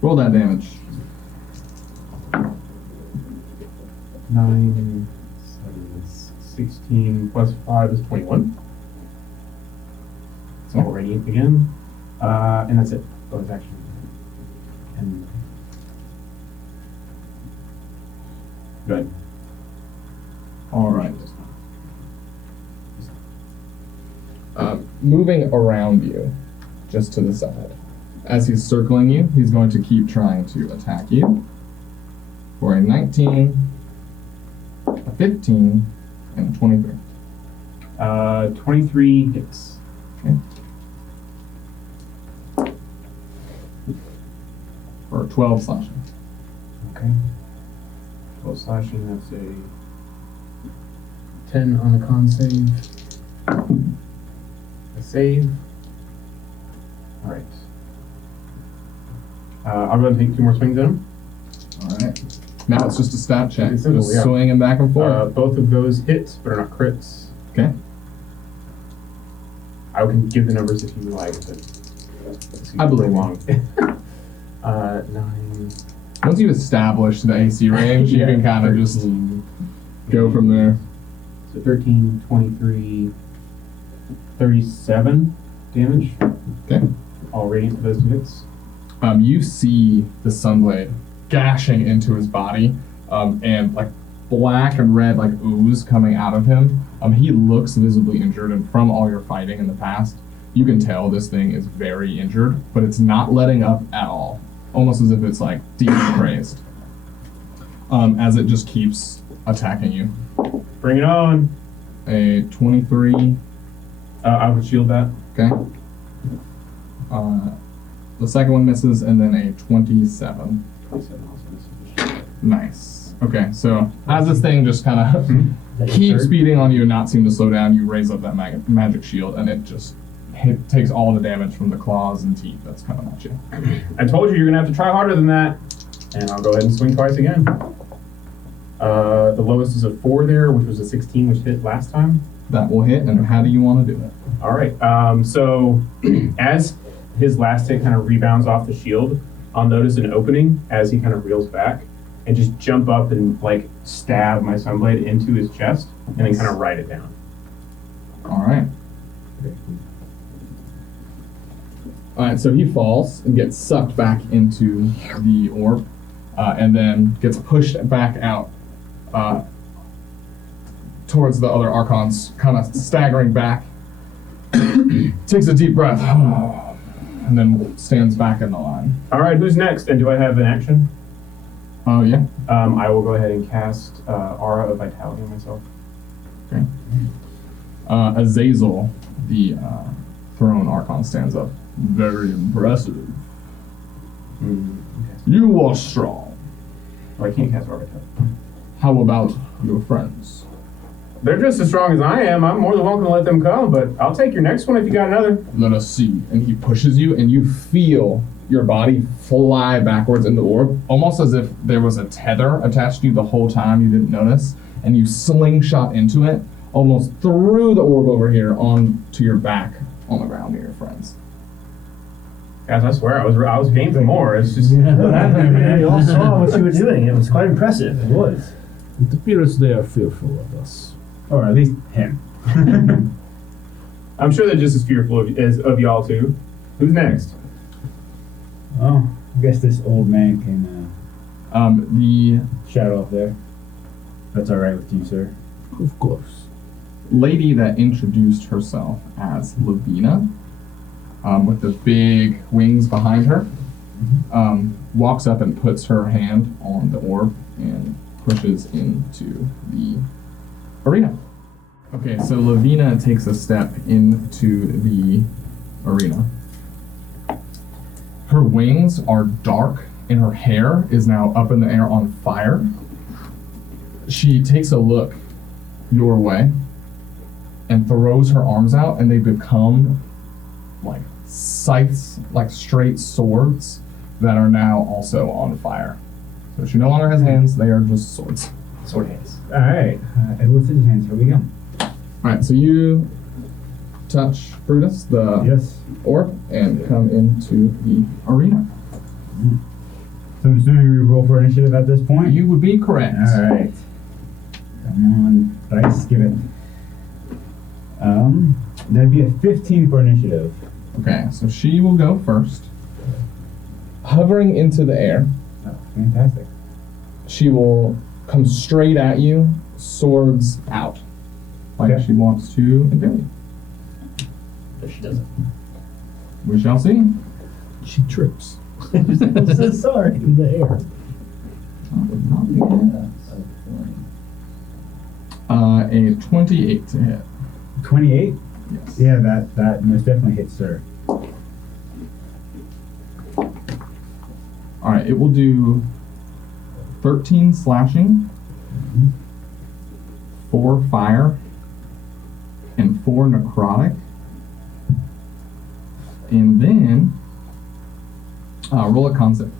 Roll that damage. 9, 7 is 16, +5 is 21. So we're radiant again. And that's it. Bonus action. And good. All right. Moving around you, just to the side. As he's circling you, he's going to keep trying to attack you. For a 19, a 15, and a 23. 23 hits. Okay. For 12 slashing. Okay. 12 slashing, that's a 10 on the con save. A save. Alright. I'll go and take 2 more swings at him. Alright. Now it's just a stat check. It's simple, Just yeah. swinging back and forth. Both of those hit, but are not crits. Okay. I can give the numbers if you like, but I believe you. long. 9. Once you establish the AC range, you can kind of just 13, go from there. So 13, 23, 37 damage. Okay. All radiant for those 2 hits. You see the sunblade gashing into his body, and like black and red like ooze coming out of him. He looks visibly injured, and from all your fighting in the past, you can tell this thing is very injured, but it's not letting up at all. Almost as if it's like deeply crazed. As it just keeps attacking you. Bring it on. A 23. I would shield that. Okay. The second one misses, and then a 27. 27 also misses the shield. Nice. Okay, so as this thing just kind of keeps speeding on you and not seem to slow down, you raise up that magic shield, and it just takes all the damage from the claws and teeth that's coming at you. I told you you're going to have to try harder than that. And I'll go ahead and swing twice again. The lowest is a 4 there, which was a 16, which hit last time. That will hit, and how do you want to do it? All right. So as his last hit kind of rebounds off the shield, I'll notice an opening as he kind of reels back and just jump up and like stab my sunblade into his chest and then kind of ride it down. All right. All right, so he falls and gets sucked back into the orb, and then gets pushed back out towards the other Archons, kind of staggering back. Takes a deep breath, and then stands back in the line. All right, who's next? And do I have an action? Oh, yeah. I will go ahead and cast Aura of Vitality on myself. Okay. Azazel, the throne Archon, stands up. Very impressive. Okay. You are strong. Well, I can't cast Aura of Vitality. How about your friends? They're just as strong as I am. I'm more than welcome to let them come, but I'll take your next one if you got another. Let us see. And he pushes you, and you feel your body fly backwards in the orb, almost as if there was a tether attached to you the whole time you didn't notice, and you slingshot into it, almost through the orb over here onto your back on the ground near your friends. Guys, I swear, I was game for more. It's just... We all saw what you were doing. It was quite impressive. It was. It appears they are fearful of us. Or at least him. I'm sure they're just as fearful of y'all, too. Who's next? Oh, I guess this old man can The shadow up there. That's alright with you, sir. Of course. lady that introduced herself as Lavina, with the big wings behind her, walks up and puts her hand on the orb and pushes into the arena. Okay, so Lavina takes a step into the arena. Her wings are dark and her hair is now up in the air on fire. She takes a look your way and throws her arms out, and they become like scythes, like straight swords that are now also on fire. So she no longer has hands, they are just swords. Sword hands. Alright, Edward Scissorhands, here we go. Alright, so you touch Brutus, the Yes. orb, and come into the arena. So I'm assuming we roll for initiative at this point? You would be correct. Alright. Come on, dice, give it. That'd be a 15 for initiative. Okay, so she will go first. Hovering into the air, Oh, fantastic. she will come straight at you, swords out. Like Okay. she wants to impale you. No, she doesn't. We shall see. She trips I'm so sorry. in the air. That would not be good. Flying. A 28 to hit. 28? Yes. Yeah, that most definitely hits, sir. Alright, it will do 13 slashing, 4 fire, and 4 necrotic. And then roll a con save.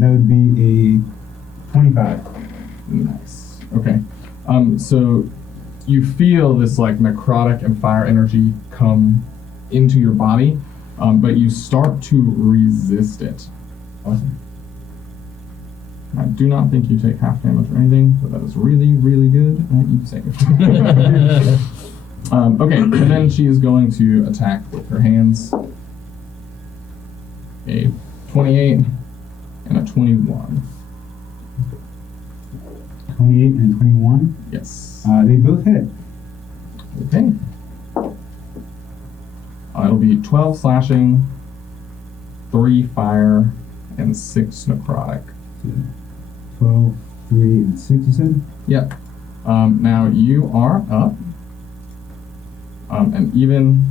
That would be a 25. Nice. Okay. So you feel this like necrotic and fire energy come into your body, but you start to resist it. Awesome. I do not think you take half damage or anything, but that is really, really good that you saved. Okay, and then she is going to attack with her hands. A 28 and a 21. 28 and 21. Yes. They both hit. Okay. It'll be 12 slashing, 3 fire, and 6 necrotic. So 12, 3, and 6, you said? Yep. Now you are up. And even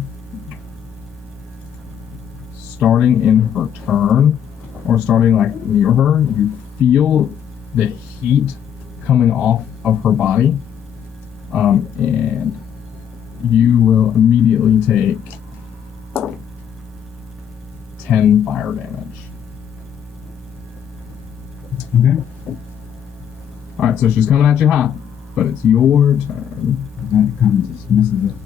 starting in her turn, or starting like near her, you feel the heat coming off of her body. And you will immediately take 10 fire damage. Okay. Alright, so she's coming at you hot, but it's your turn. That kind of just messes up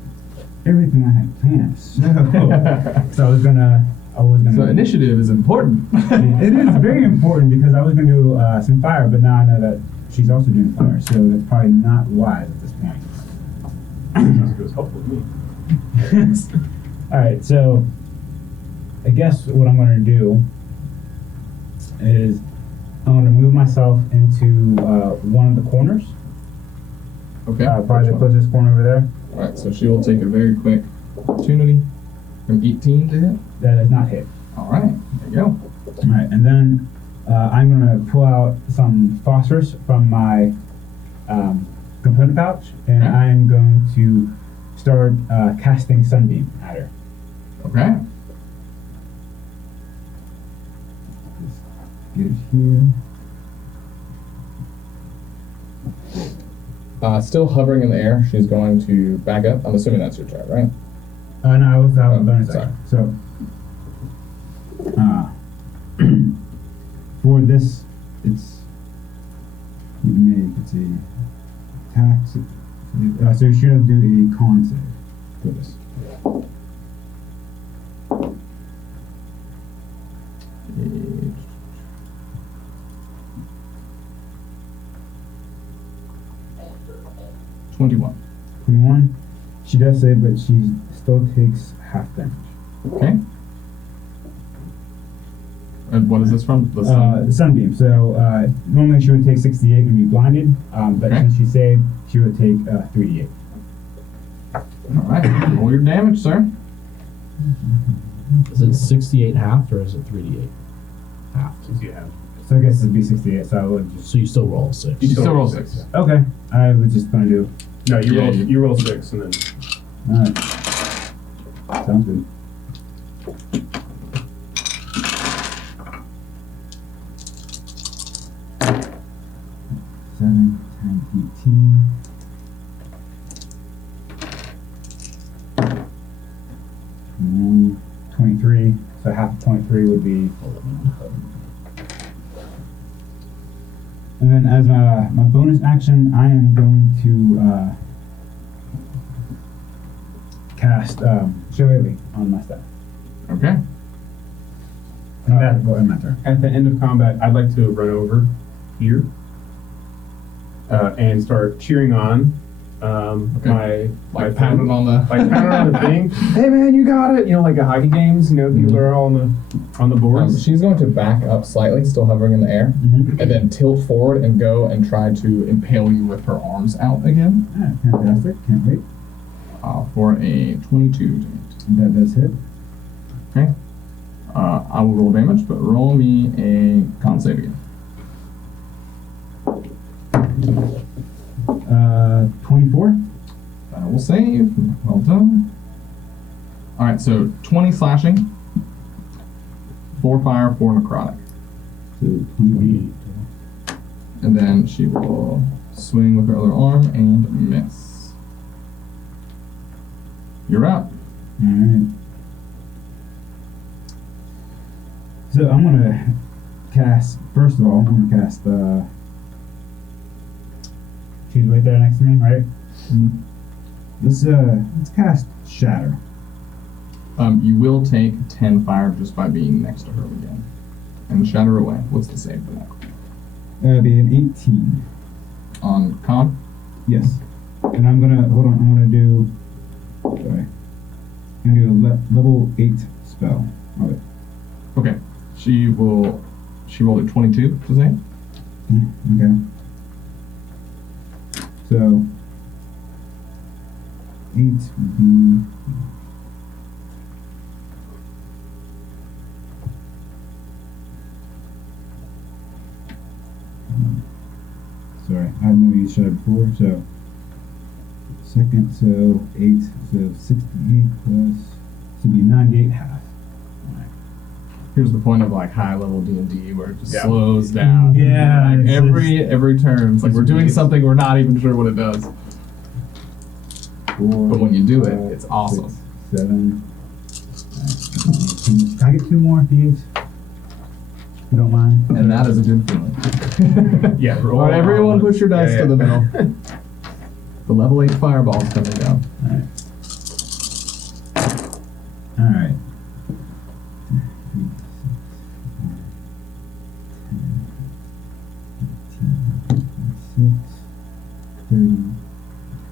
everything I had planned. So I was gonna. So initiative is important. It is very important because I was gonna do some fire, but now I know that she's also doing fire, so that's probably not wise at this point. Sounds like it was helpful to me. All right, so I guess what I'm gonna do is I'm gonna move myself into one of the corners. Okay. Probably the closest corner over there. Alright, so she will take a very quick opportunity from 18 to hit. That is not hit. Alright, there you go. All right, and then I'm gonna pull out some phosphorus from my component pouch, and Okay. I'm going to start casting Sunbeam at her. Okay. Just get it here. Still hovering in the air, she's going to back up. I'm assuming that's your turn, right? No, I was out Oh, bonus sorry. action. So, for this, it's you make it's a attack. So you should have to do a con save for this. Page. $21. 21. She does save, but she still takes half damage. Okay. And what is this from? The sun? The sunbeam. So normally she would take 68 and be blinded, but Okay. since she saved, she would take 3d8. All right, roll your damage, sir. Is it 68 halved or is it 3d8 halved? So I guess it'd be 68. So I would just. So you still roll a 6. You still roll 6. Okay. I was just gonna do. No, you Yeah, roll. you- You roll 6 and then. Alright. Sounds good. Seven, 10, 18. 21, 23. So half of 23 would be. 11. And then as my bonus action, I am going to cast Shillelagh on my staff. Okay. And that will end my turn. At the end of combat, I'd like to run over here and start cheering on my Like pounding on the. like pounding on the thing. Hey man, you got it! You know, like the hockey games. You know, people are all on the boards. She's going to back up slightly, still hovering in the air, Mm-hmm. and then tilt forward and go and try to impale you with her arms out again Fantastic. Can't wait. for a 22 to hit. That does hit. Okay. I will roll damage, but roll me a con save again. 24. That will save. Well done. All right, so 20 slashing, 4 fire, 4 necrotic, So 28. and then she will swing with her other arm and miss. You're up. Alright. So I'm gonna cast, first of all, I'm gonna cast she's right there next to me, right? Let's cast Shatter. You will take 10 fire just by being next to her again. And shatter away. What's the save for that? That'll be an 18. On con? Yes. And I'm gonna, hold on, I'm gonna do, sorry. I'm gonna do a level 8 spell. Okay. Okay. She rolled a 22 to save. Okay. So 8 would be sorry, I've never used Shadow before, so second, so 8, so 68 plus, so it'd be 98 half. Here's the point of like high level D&D where it just Yeah. slows down. Yeah, Like it's every turn, it's like it's we're doing weird. something we're not even sure what it does. 4, But when you do it, it's awesome. 6, 7. Can I get 2 more D8s? If you don't mind. And that is a good feeling. Yeah, roll All right, everyone on. push your dice Yeah, to yeah. the middle. The level 8 fireball's coming down. Alright. Alright. 3, 6, 10, 18, 26, 30,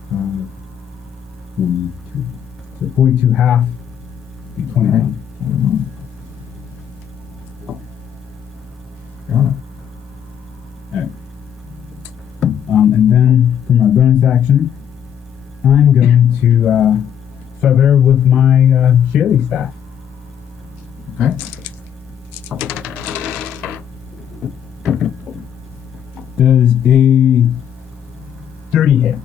5, 42. So 42 half be 21. Got it. Alright. And then for my bonus action, I'm going to swipe her with my Shillelagh staff. Okay. Does a 30 hit?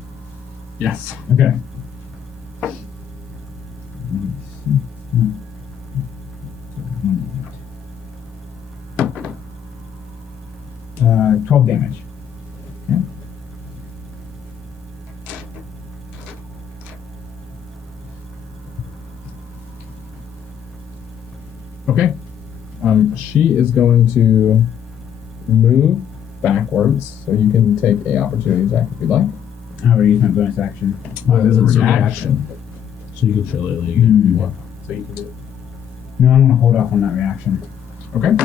Yes. Okay. 12 damage. Okay. Okay. She is going to move backwards, so you can take a opportunity attack if you'd like. I already used my bonus action. It is a It's a reaction. So you can Shillelagh again if you want. So you can do it. No, I'm gonna hold off on that reaction. Okay.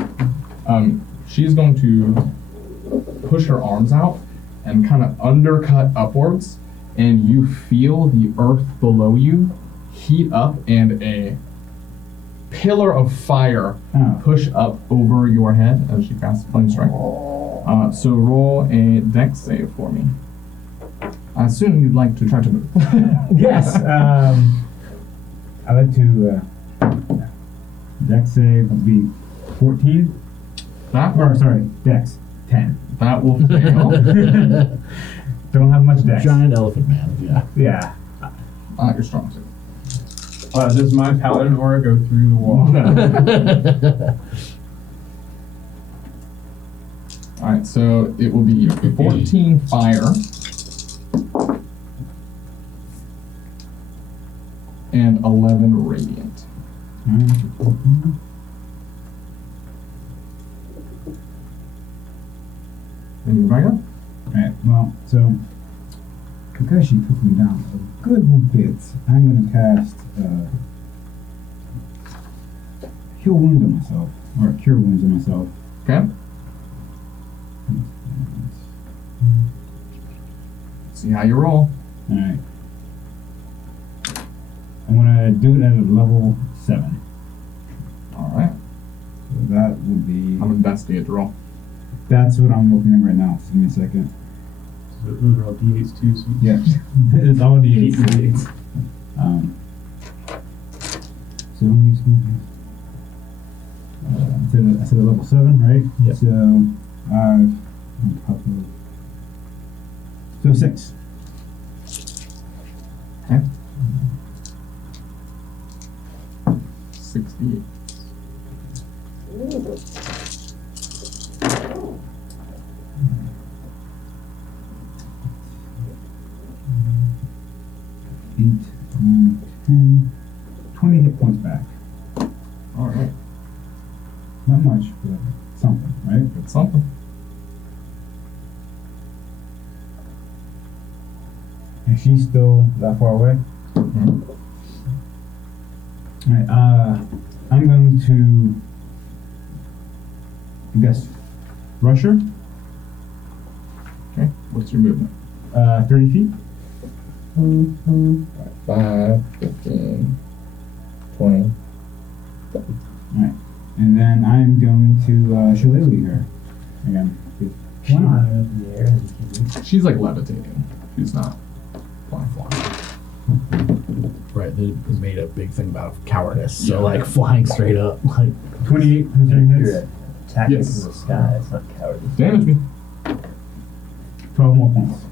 She's going to push her arms out and kind of undercut upwards, and you feel the earth below you heat up, and a pillar of fire Oh. push up over your head as she casts Flame Strike. So roll a dex save for me. I assume you'd like to try to move. Yes. I like to. Dex save would be 14. Or sorry, Dex 10. That will fail. Don't have much Dex. Giant elephant man. Yeah. Yeah. Not your strong suit. Does my paladin aura go through the wall? Alright, so it will be 14 fire. And 11 radiant. And you're back up? Alright, well, so because she took me down a good bit, I'm gonna cast heal wounds on myself, or cure wounds on myself. Okay. See how you roll. Alright. I'm gonna do it at a level 7. Alright. So that would be. I'm investigate to roll. That's what I'm looking at right now. So give me a second. So those are all d8s too, so you Yeah. It's all keep your D8s. d8s. So let me explain this. I said a level 7, right? Yep. So I've on top of. So 6. Okay. 68. Eight, 9, 10, 20 hit points back. Alright. Not much, but something, right? It's something. And she's still that far away? Mm-hmm. Alright, I'm going to, I guess, rush her. Okay. What's your movement? 30 feet. 5, 15, 20. Alright. And then I'm going to shillelagh her again. Why not? Higher up in the air and you can reach. She's like levitating. She's not flying. Right, they made a big thing about cowardice. So Yeah. like flying straight up, like 28 considering hits. You're attacking Yes. from the sky. It's not cowardice. Damage me. 12 more points.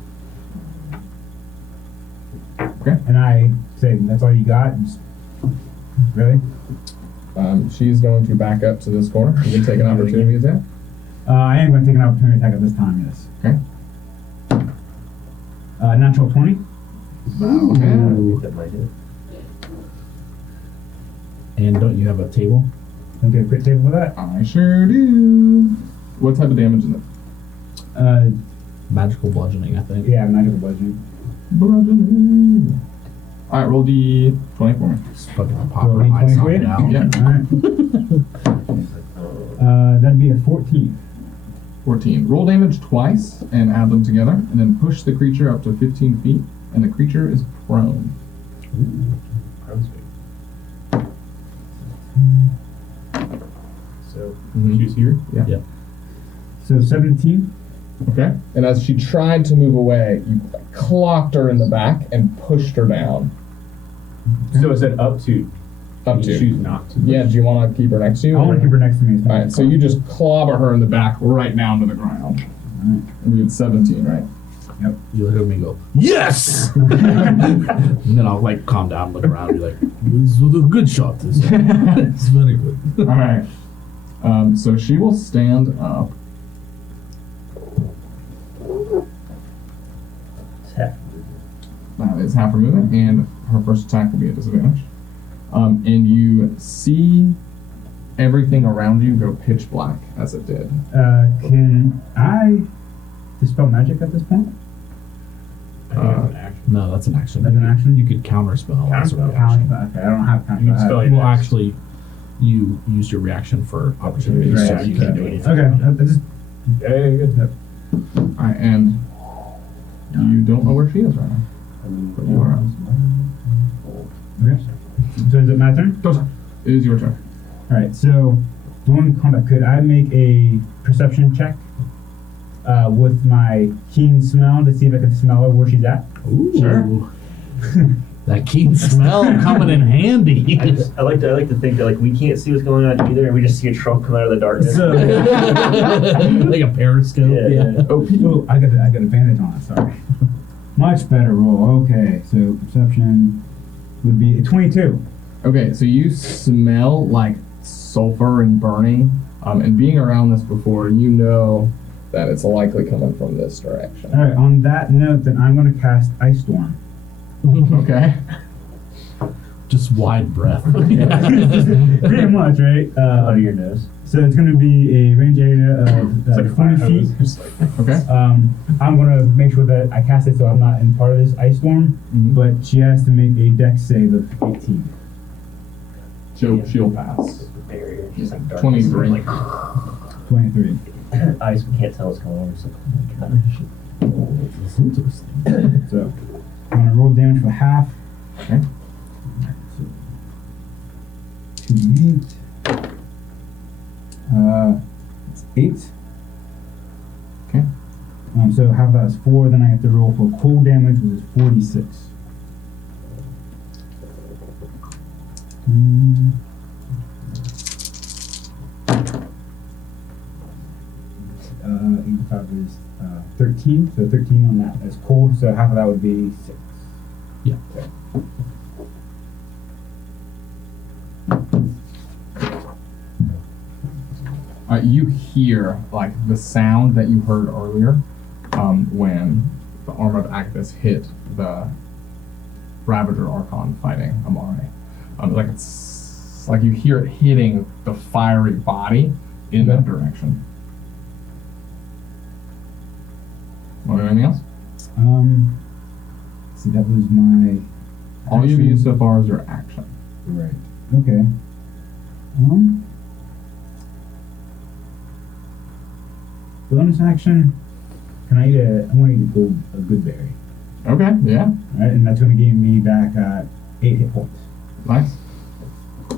Okay. And I say, that's all you got? Just, really? She's going to back up to this corner. You can take an opportunity attack. I am going to take an opportunity attack at this time, yes. Okay. Natural 20. I think that might hit. and don't you have a table? Can I do a crit table for that? I sure do. What type of damage is it? Magical bludgeoning, I think. Yeah, magical bludgeoning. Bludgeoning. Alright, roll D20 for me. Just fucking pop Roll her eyes D20 for you? out. Yeah. Alright. That'd be a 14. 14. Roll damage twice and add them together, and then push the creature up to 15 feet, and the creature is prone. Prone's big. So Mhm. she's here. Yeah. So 17. Okay. And as she tried to move away, you clocked her in the back and pushed her down. So it said up to. Up You to. choose not to. Yeah, do you want to keep her next to you? I want to keep her next to me as much Alright, as so you just clobber her in the back right down to the ground. Alright. And we had 17, right? You'll hear me go, yes! And then I'll like calm down, look around, and be like, this was a good shot. This it's very good. Alright. So she will stand up. It's half movement. That is half her movement, and her first attack will be a disadvantage. And you see everything around you go pitch black as it did. Can I dispel magic at this point? I think it's an action. No, that's an action. That's an action? You could counterspell. as a Counterspell. reaction. Okay, I don't have counter. You can spell it. Well, actually, you used your reaction for opportunity, Right, so yeah, you yeah. can't do anything. Okay, I just Yeah, good. Alright, and you don't know where she is right now. But you are. okay. So is it my turn? It is your turn. Alright, so during combat, could I make a perception check with my keen smell to see if I can smell her where she's at? Ooh. Sure. That keen smell coming in handy. I like to think that like we can't see what's going on either, and we just see a trunk come out of the darkness. So, Like a periscope. Yeah. oh, I got advantage on it. Sorry. Much better roll. Okay, so perception would be a 22. Okay, so you smell like sulfur and burning, and being around this before, you know that it's likely coming from this direction. All right. On that note, then I'm going to cast Ice Storm. Okay. Just wide breath. Pretty much, right? Out of your nose. So it's going to be a range area of It's like a 20 fire feet. hose. Okay. I'm going to make sure that I cast it so I'm not in part of this ice storm, Mhm. but she has to make a dex save of 18. She'll pass. Barrier, just like darkness. 23. Like 23. ice, we can't tell what's going on. So, oh my gosh. That's interesting. So I'm going to roll damage for half. Okay. So 2d8. It's 8. Okay. So half of that is 4. Then I have to roll for cold damage, which is 46. 85 is 13, so 13 on that is cold, so half of that would be 6. Yeah. Okay. You hear like the sound that you heard earlier when the arm of Agnes hit the Ravager Archon fighting Amare. Like it's like you hear it hitting the fiery body in that direction. Want to do anything else? See, that was my. All you've action. used so far is your action. Right. Okay. Bonus action. Can I eat I want to eat a good berry. Okay, yeah, Alright, and that's going to gain me back 8 hit points. nice.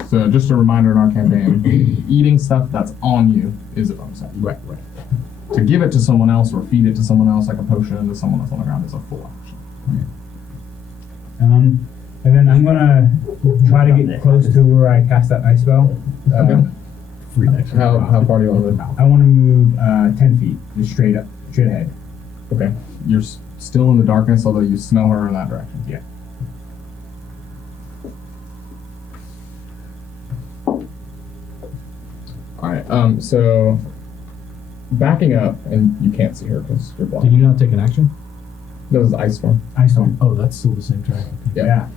So just a reminder in our campaign, eating stuff that's on you is a bonus action. Right. To give it to someone else or feed it to someone else, like a potion to someone else on the ground, is a full action. And then I'm gonna try to get close to where I cast that ice spell. Okay. Free action. How far do you want to move? I want to move 10 feet, just straight ahead. Okay. You're still in the darkness, although you smell her in that direction. Yeah. All right. So backing up, and you can't see her because you're Did blind. you not take an action? That was Ice Storm. Ice storm. Oh, that's still the same track. Okay. Yeah.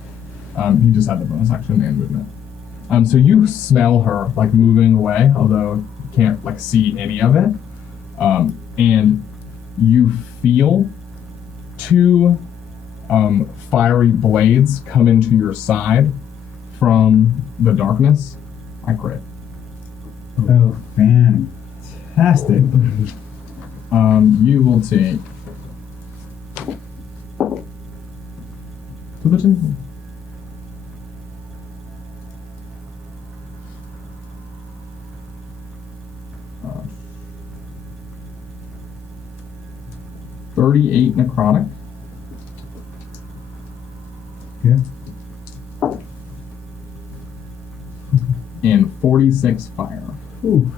You just had the bonus action and movement. So you smell her like moving away, although you can't like see any of it. And you feel 2 fiery blades come into your side from the darkness. I crit. Oh, fantastic. You will take to the table. Uh, 38 necrotic. Okay. And 46 fire. Ooh.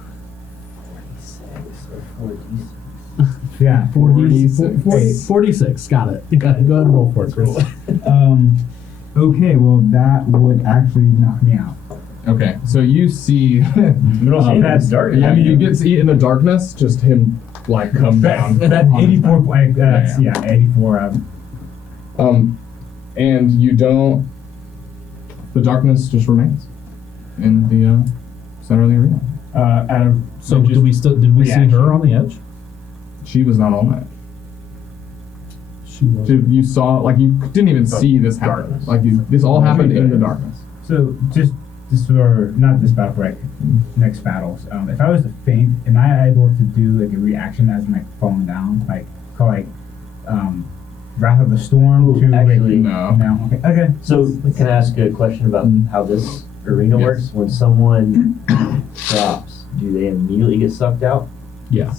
46 or 4d6. Yeah, 46. 46. Got it. Go ahead and roll for it, Chris. Okay, well, that would actually knock me out. Okay, so you see, That's dark. I mean, you get to see in the darkness just him like come down. That's on his 84 back. points. Yeah, 84. And you don't. The darkness just remains in the center of the arena. Out of So just did we see reaction. her on the edge? She was not on that. She was. You saw, like, you didn't even So, see this happen. darkness. Like, this all happened in the darkness. So just for not this battle, right? Next battles. If I was to faint, am I able to do like a reaction as I'm like falling down, like call Wrath of the Storm Ooh, to actually, No. no. Okay. So can I ask a question about how this arena Yes. works? When someone drops, do they immediately get sucked out? Yeah.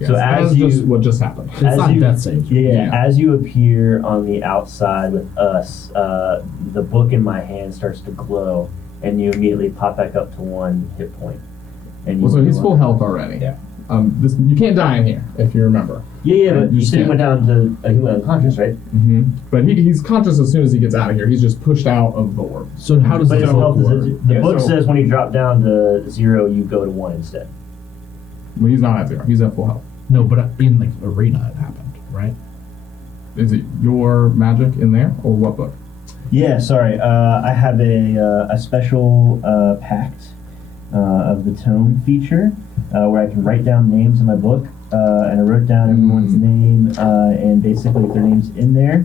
Yes, So as that's just you- what just happened. It's As not you- death saves. Yeah. Yeah. As you appear on the outside with us, the book in my hand starts to glow, and you immediately pop back up to 1 hit point. And you Well, so he's go full on. health already. Yeah. You can't die in here if you remember. Yeah, but You you said he can't. went down to he went unconscious, right? Mm-hmm. But he's conscious as soon as he gets out of here. He's just pushed out of the orb. So how does But the his book health work? is the Yeah, book so- says when you drop down to 0, you go to 1 instead. Well, he's not at 0. He's at full health. No, but in the arena it happened, right? Is it your magic in there, or what book? Yeah, sorry. I have a special pact of the tome feature where I can write down names in my book, and I wrote down everyone's name and basically if their name's in there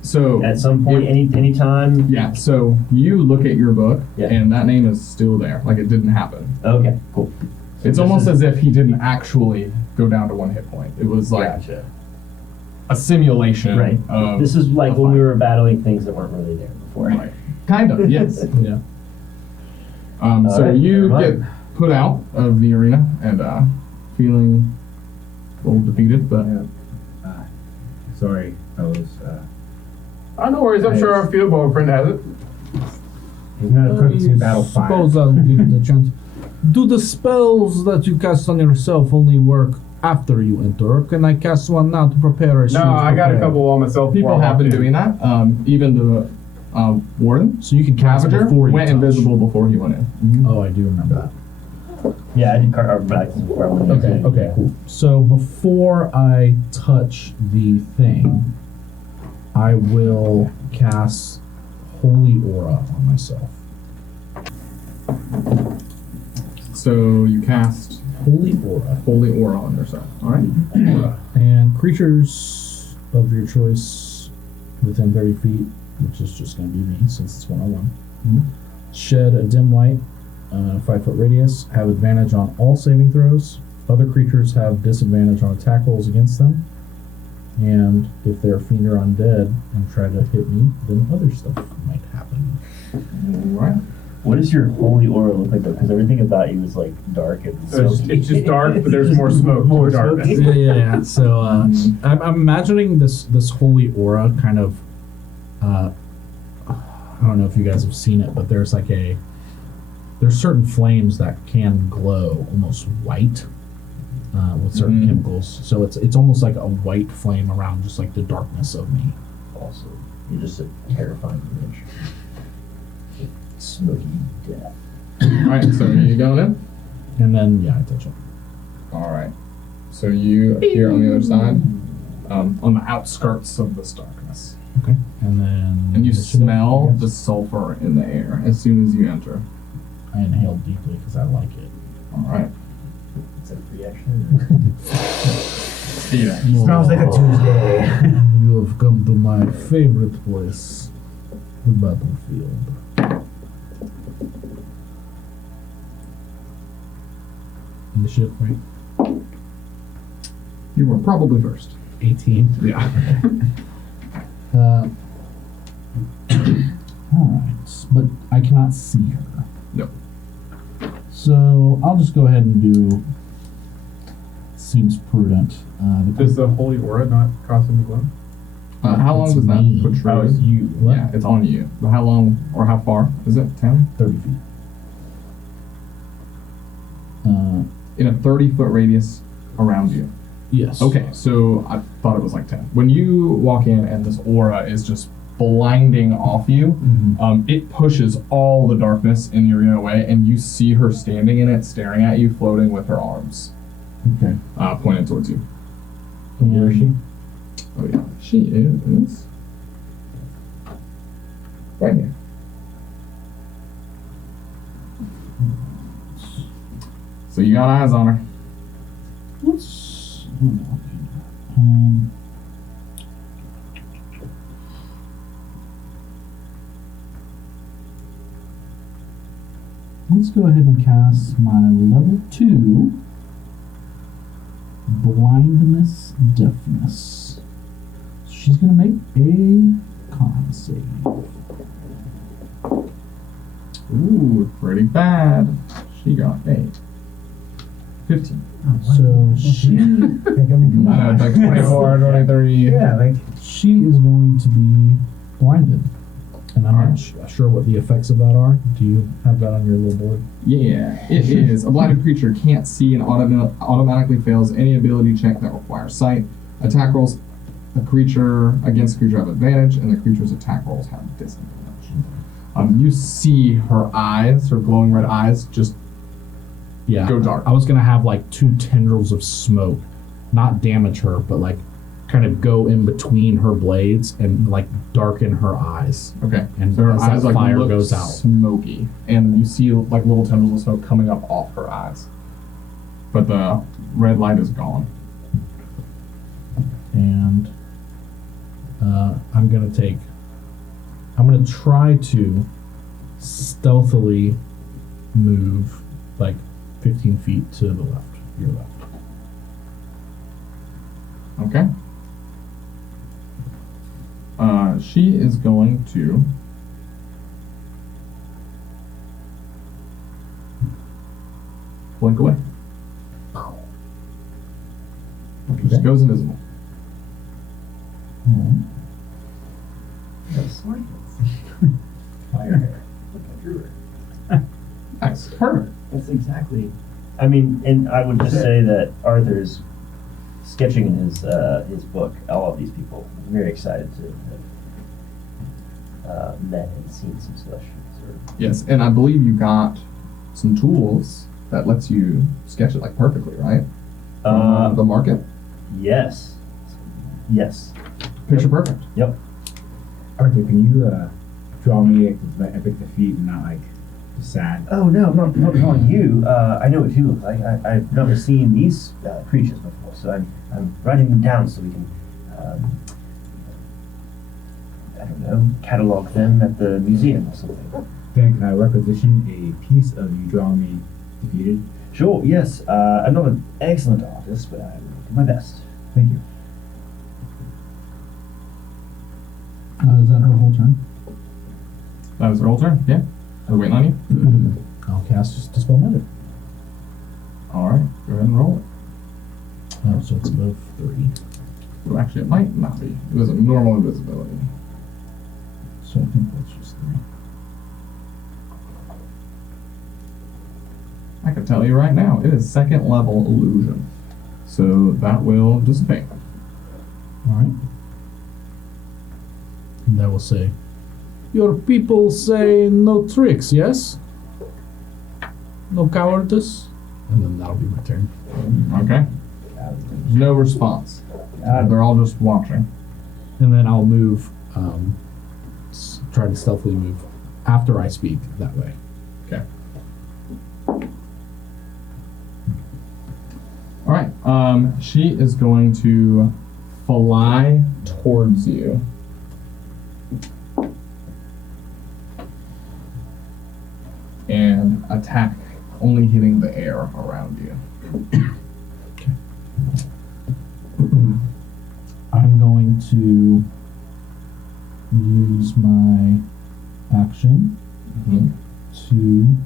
So at some point, any time. yeah. So you look at your book, Yeah. and that name is still there, like it didn't happen. Okay, cool. So It's this almost is- as if he didn't actually go down to 1 hit point. It was like Gotcha. a simulation. Right. Of This is like a when we fight. were battling things that weren't really there before. Right. Kind of. Yes. Yeah. So Alright, you never get mind. put out of the arena and feeling a little defeated, but Sorry, fellows. No worries. I'm sure our field boyfriend has it. He's not equipped to battle fire. Suppose I'll give it a chance. Do the spells that you cast on yourself only work after you enter, or can I cast one now to prepare as soon No, as I got a prepared? couple on myself. people before I have been walked in. doing that. Even the warden, So you can cast Ravager, before you went touch. invisible before he went in. Oh, I do remember that. Yeah, I did card backs before I went in. Okay, cool. So before I touch the thing, I will cast Holy Aura on myself. So you cast Holy Aura. Holy Aura on yourself. All right. And creatures of your choice within 30 feet, which is just going to be me since it's 101, shed a dim light, 5-foot radius, have advantage on all saving throws. Other creatures have disadvantage on attack rolls against them. And if they're fiend or undead and try to hit me, then other stuff might happen. All right. What does your holy aura look like though? Because everything about you is like dark and smoky. It's just dark, but there's more smoke. More darkness. smoky. Yeah. So I'm imagining this holy aura kind of. I don't know if you guys have seen it, but there's certain flames that can glow almost white with certain chemicals. So it's almost like a white flame around just like the darkness of me. Also, you're just a terrifying image. Smoky death. All right. So you going in? And then I touch it. All right. So you appear on the other side, on the outskirts of this darkness, Okay. And then and you initiative, I smell guess. the sulfur in the air as soon as you enter. I inhale deeply because I like it. All right. Is that a free action? Steven. Smells like a Tuesday. You have come to my favorite place, the battlefield. Initiative, right? You were probably first. 18. Yeah. Alright, but I cannot see her. No. So I'll just go ahead and do. Seems prudent. Does the holy aura not cause him to glow? How long It's does that me. protrude? Oh, it's you. What? Yeah, it's on you. But how long or how far is it? 10? 30 feet. In a 30-foot radius around you. Yes. Okay, so I thought it was like 10. When you walk in and this aura is just blinding off you, it pushes all the darkness in the arena away, and you see her standing in it, staring at you, floating with her arms Okay. pointed towards you. Where is she? Oh yeah, she is right here. So you got eyes on her. Let's. Oh, no, I can't do that. Let's go ahead and cast my level 2 blindness deafness. So she's gonna make a con save. Ooh, pretty bad. She got a 15. So she, Like 24, 23. Yeah, like she is going to be blinded. And I'm not sure what the effects of that are. Do you have that on your little board? Yeah, it is. A blinded creature can't see and automatically fails any ability check that requires sight. Attack rolls against a creature have advantage, and the creature's attack rolls have disadvantage. You see her eyes, her glowing red eyes, just go dark. I was going to have like 2 tendrils of smoke, not damage her, but like kind of go in between her blades and like darken her eyes. Okay. And so her as eyes that like fire look goes out. smoky, and you see like little tendrils of smoke coming up off her eyes. But the red light is gone. And I'm going to try to stealthily move like 15 feet to the left, your left. Okay. She is going to blink away. She just goes invisible. fire hair. Look, I drew her. Nice. Perfect. That's exactly. I mean, and I would just say that Arthur's sketching in his book all of these people. I'm very excited to have met and seen some Celestials. Yes, and I believe you got some tools that lets you sketch it like perfectly, right? The market. Yes. Yes. Picture perfect. Yep. Arthur, can you draw me a bit the feet and not like the sad? Oh no, I'm not drawing you. I know what you look like. I've never seen these creatures before, so I'm writing them down so we can, I don't know, catalog them at the museum or something. Then can I requisition a piece of you drawing me defeated? Sure. Yes. I'm not an excellent artist, but I will do my best. Thank you. Is that her whole turn? That is her whole turn. Yeah. Are we waiting on you? I'll cast Dispel Magic. All right. Go ahead and roll it. Oh, so it's above 3. Well, actually, it might not be. It was a normal invisibility. So I think that's just 3. I can tell you right now, it is second level illusion. So that will dissipate. Alright. And I will say, your people say no tricks, yes? No cowardice? And then that'll be my turn. Okay. There's no response. They're all just watching. And then I'll move, try to stealthily move after I speak that way. Okay. All right. She is going to fly towards you. And attack, only hitting the air around you. Okay. I'm going to use my action to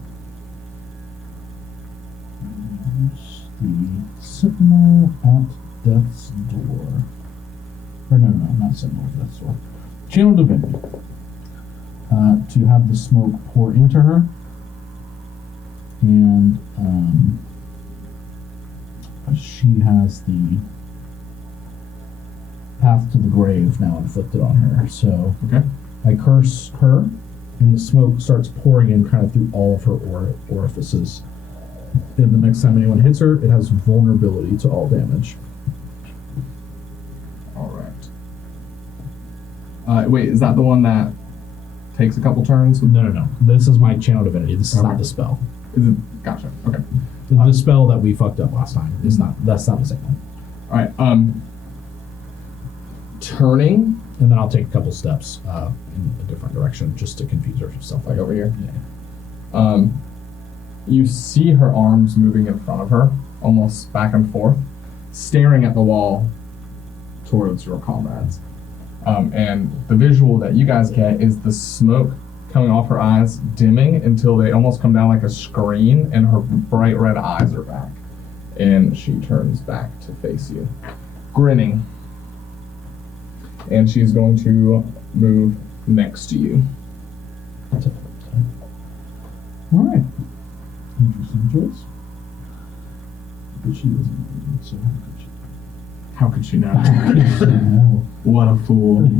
use the Sentinel at Death's Door. Or no, not Sentinel at Death's Door. Channel Divinity. To have the smoke pour into her. And she has the Path to the Grave now inflicted on her. So Okay. I curse her, and the smoke starts pouring in kind of through all of her orifices. And the next time anyone hits her, it has vulnerability to all damage. All right. Wait, is that the one that takes a couple turns? No. This is my Channel Divinity. This is not the spell. Is it? Gotcha. Okay. The spell that we fucked up last time is not. That's not the same one. All right. Turning. And then I'll take a couple steps in a different direction just to confuse herself. Like over here? Yeah. You see her arms moving in front of her, almost back and forth, staring at the wall towards your comrades. And the visual that you guys get is the smoke coming off her eyes dimming until they almost come down like a screen, and her bright red eyes are back. And she turns back to face you, grinning. And she's going to move next to you. Alright. Interesting choice. But she doesn't know me, so how could she? How could she not? What a fool.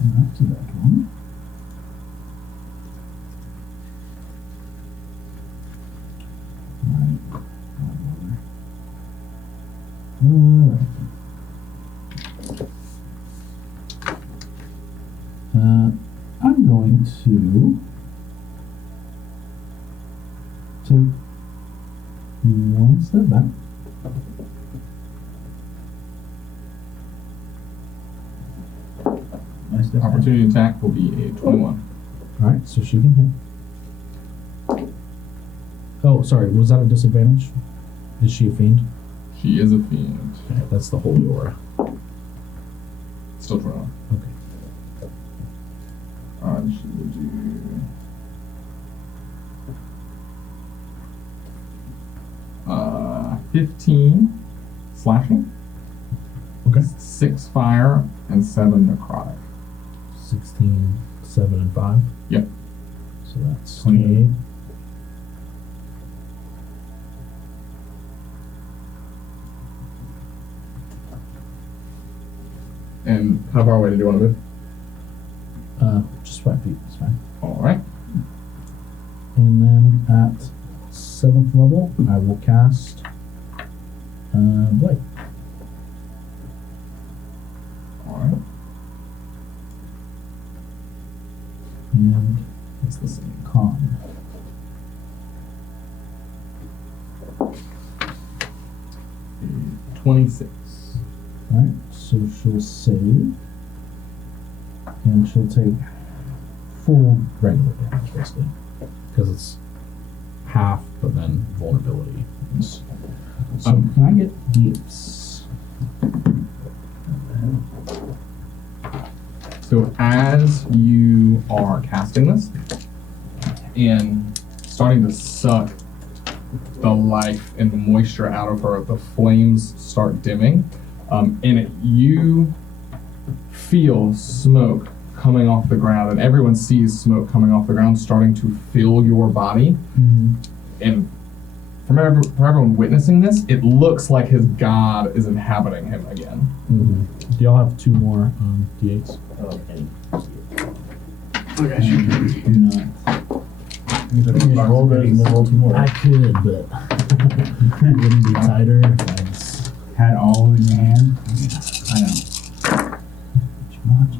Not to that one. Alright. Alright. I'm going to take one step back. Opportunity attack will be a 21. Alright, so she can hit. Oh, sorry, was that a disadvantage? Is she a fiend? She is a fiend. Okay, that's the holy aura. Still 21. Okay. She will do... 15 slashing. Okay. 6 fire, and 7 necrotic. 16, 7, and 5? Yep. So that's 28. And how far away do you want to move? Just 5 feet, it's fine. Alright. And then at 7th level, I will cast Blight. Alright. And It's the same. Con. A 26. Alright, so she'll save. And she'll take full regular damage, basically. Because it's half, but then vulnerability. So can I get d8s? So as you are casting this and starting to suck the life and moisture out of her, the flames start dimming, and you feel smoke coming off the ground, and everyone sees smoke coming off the ground starting to fill your body. Mm-hmm. And for everyone witnessing this, it looks like his god is inhabiting him again. Mm-hmm. Do y'all have 2 more d8s? I don't have any. Do not. You just roll those and then roll 2 more. I could, but it wouldn't be tighter if I just Had all in your hand. I know. too much.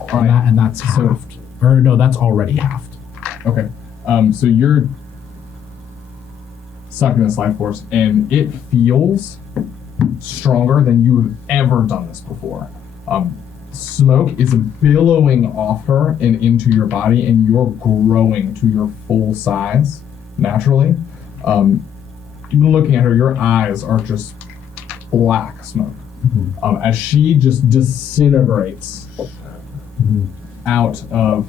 All right. And that's halved. Or no, that's already halved. Okay. So you're sucking this life force, and it feels stronger than you've ever done this before. Smoke is billowing off her and into your body, and you're growing to your full size naturally. Even looking at her, your eyes are just black smoke. Mm-hmm. As she just disintegrates out of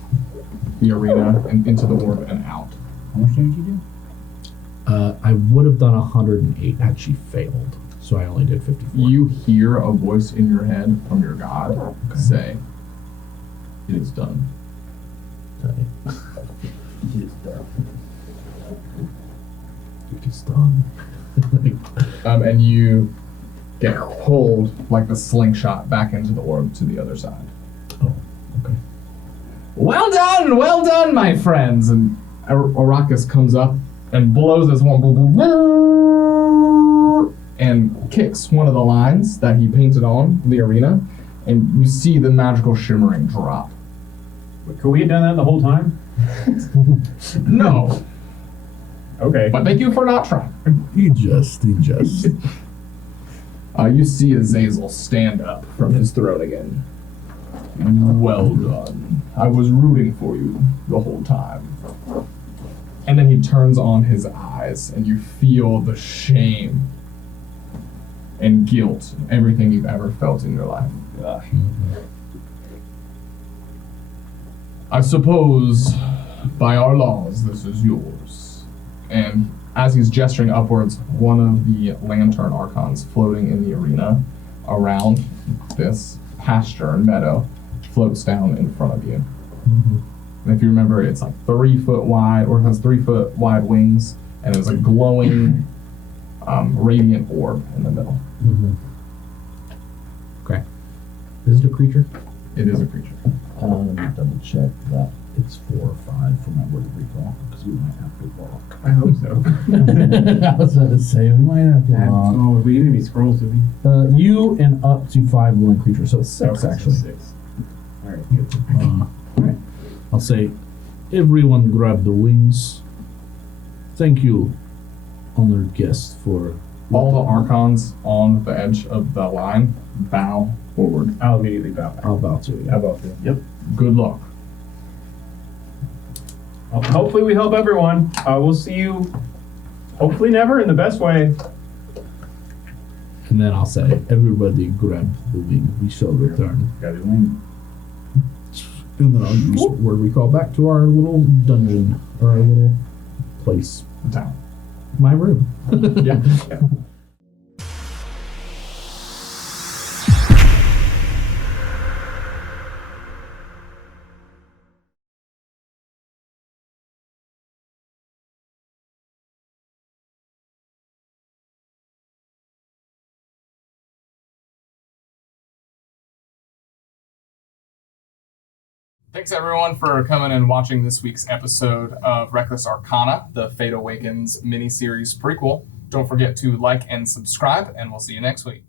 the arena and into the orb and out. How much damage you do? I would have done 108 had she failed, so I only did 54. You hear a voice in your head from your god say, "It is done." Tight. It is done. It is done. And you get pulled like the slingshot back into the orb to the other side. Oh, okay. Well done, my friends! And Arrakis comes up and blows his horn and kicks one of the lines that he painted on the arena, and you see the magical shimmering drop. Could we have done that the whole time? No, Okay. but thank you for not trying. He just. You see Azazel stand up from his throne again. Well done. I was rooting for you the whole time. And then he turns on his eyes, and you feel the shame and guilt, everything you've ever felt in your life. Gosh. I suppose, by our laws, this is yours. And as he's gesturing upwards, one of the lantern archons floating in the arena around this pasture and meadow floats down in front of you. And if you remember, it's like 3 foot wide, or it has 3 foot wide wings, and there's a glowing, radiant orb in the middle. Okay. Is it a creature? It is a creature. Let me double check that. It's 4 or 5 from my word of recall, because we might have to walk. I hope so. I was about to say, we might have to walk. Oh, we didn't any scrolls, did we? You and up to 5 willing creatures, so it's 6 actually. 6. All right, good. Alright. I'll say, everyone grab the wings. Thank you, honored guest, for... All the archons on the edge of the line bow forward. I'll immediately bow back. I'll bow to you. How about that? Yep. Good luck. Well, hopefully we help everyone. We'll see you, hopefully never, in the best way. And then I'll say, everybody grab the wing. We shall return. Got it wing. And then I'll use word recall back to our little dungeon, or our little place. The town. My room. Yeah. Thanks everyone for coming and watching this week's episode of Reckless Arcana, the Fate Awakens miniseries prequel. Don't forget to like and subscribe, and we'll see you next week.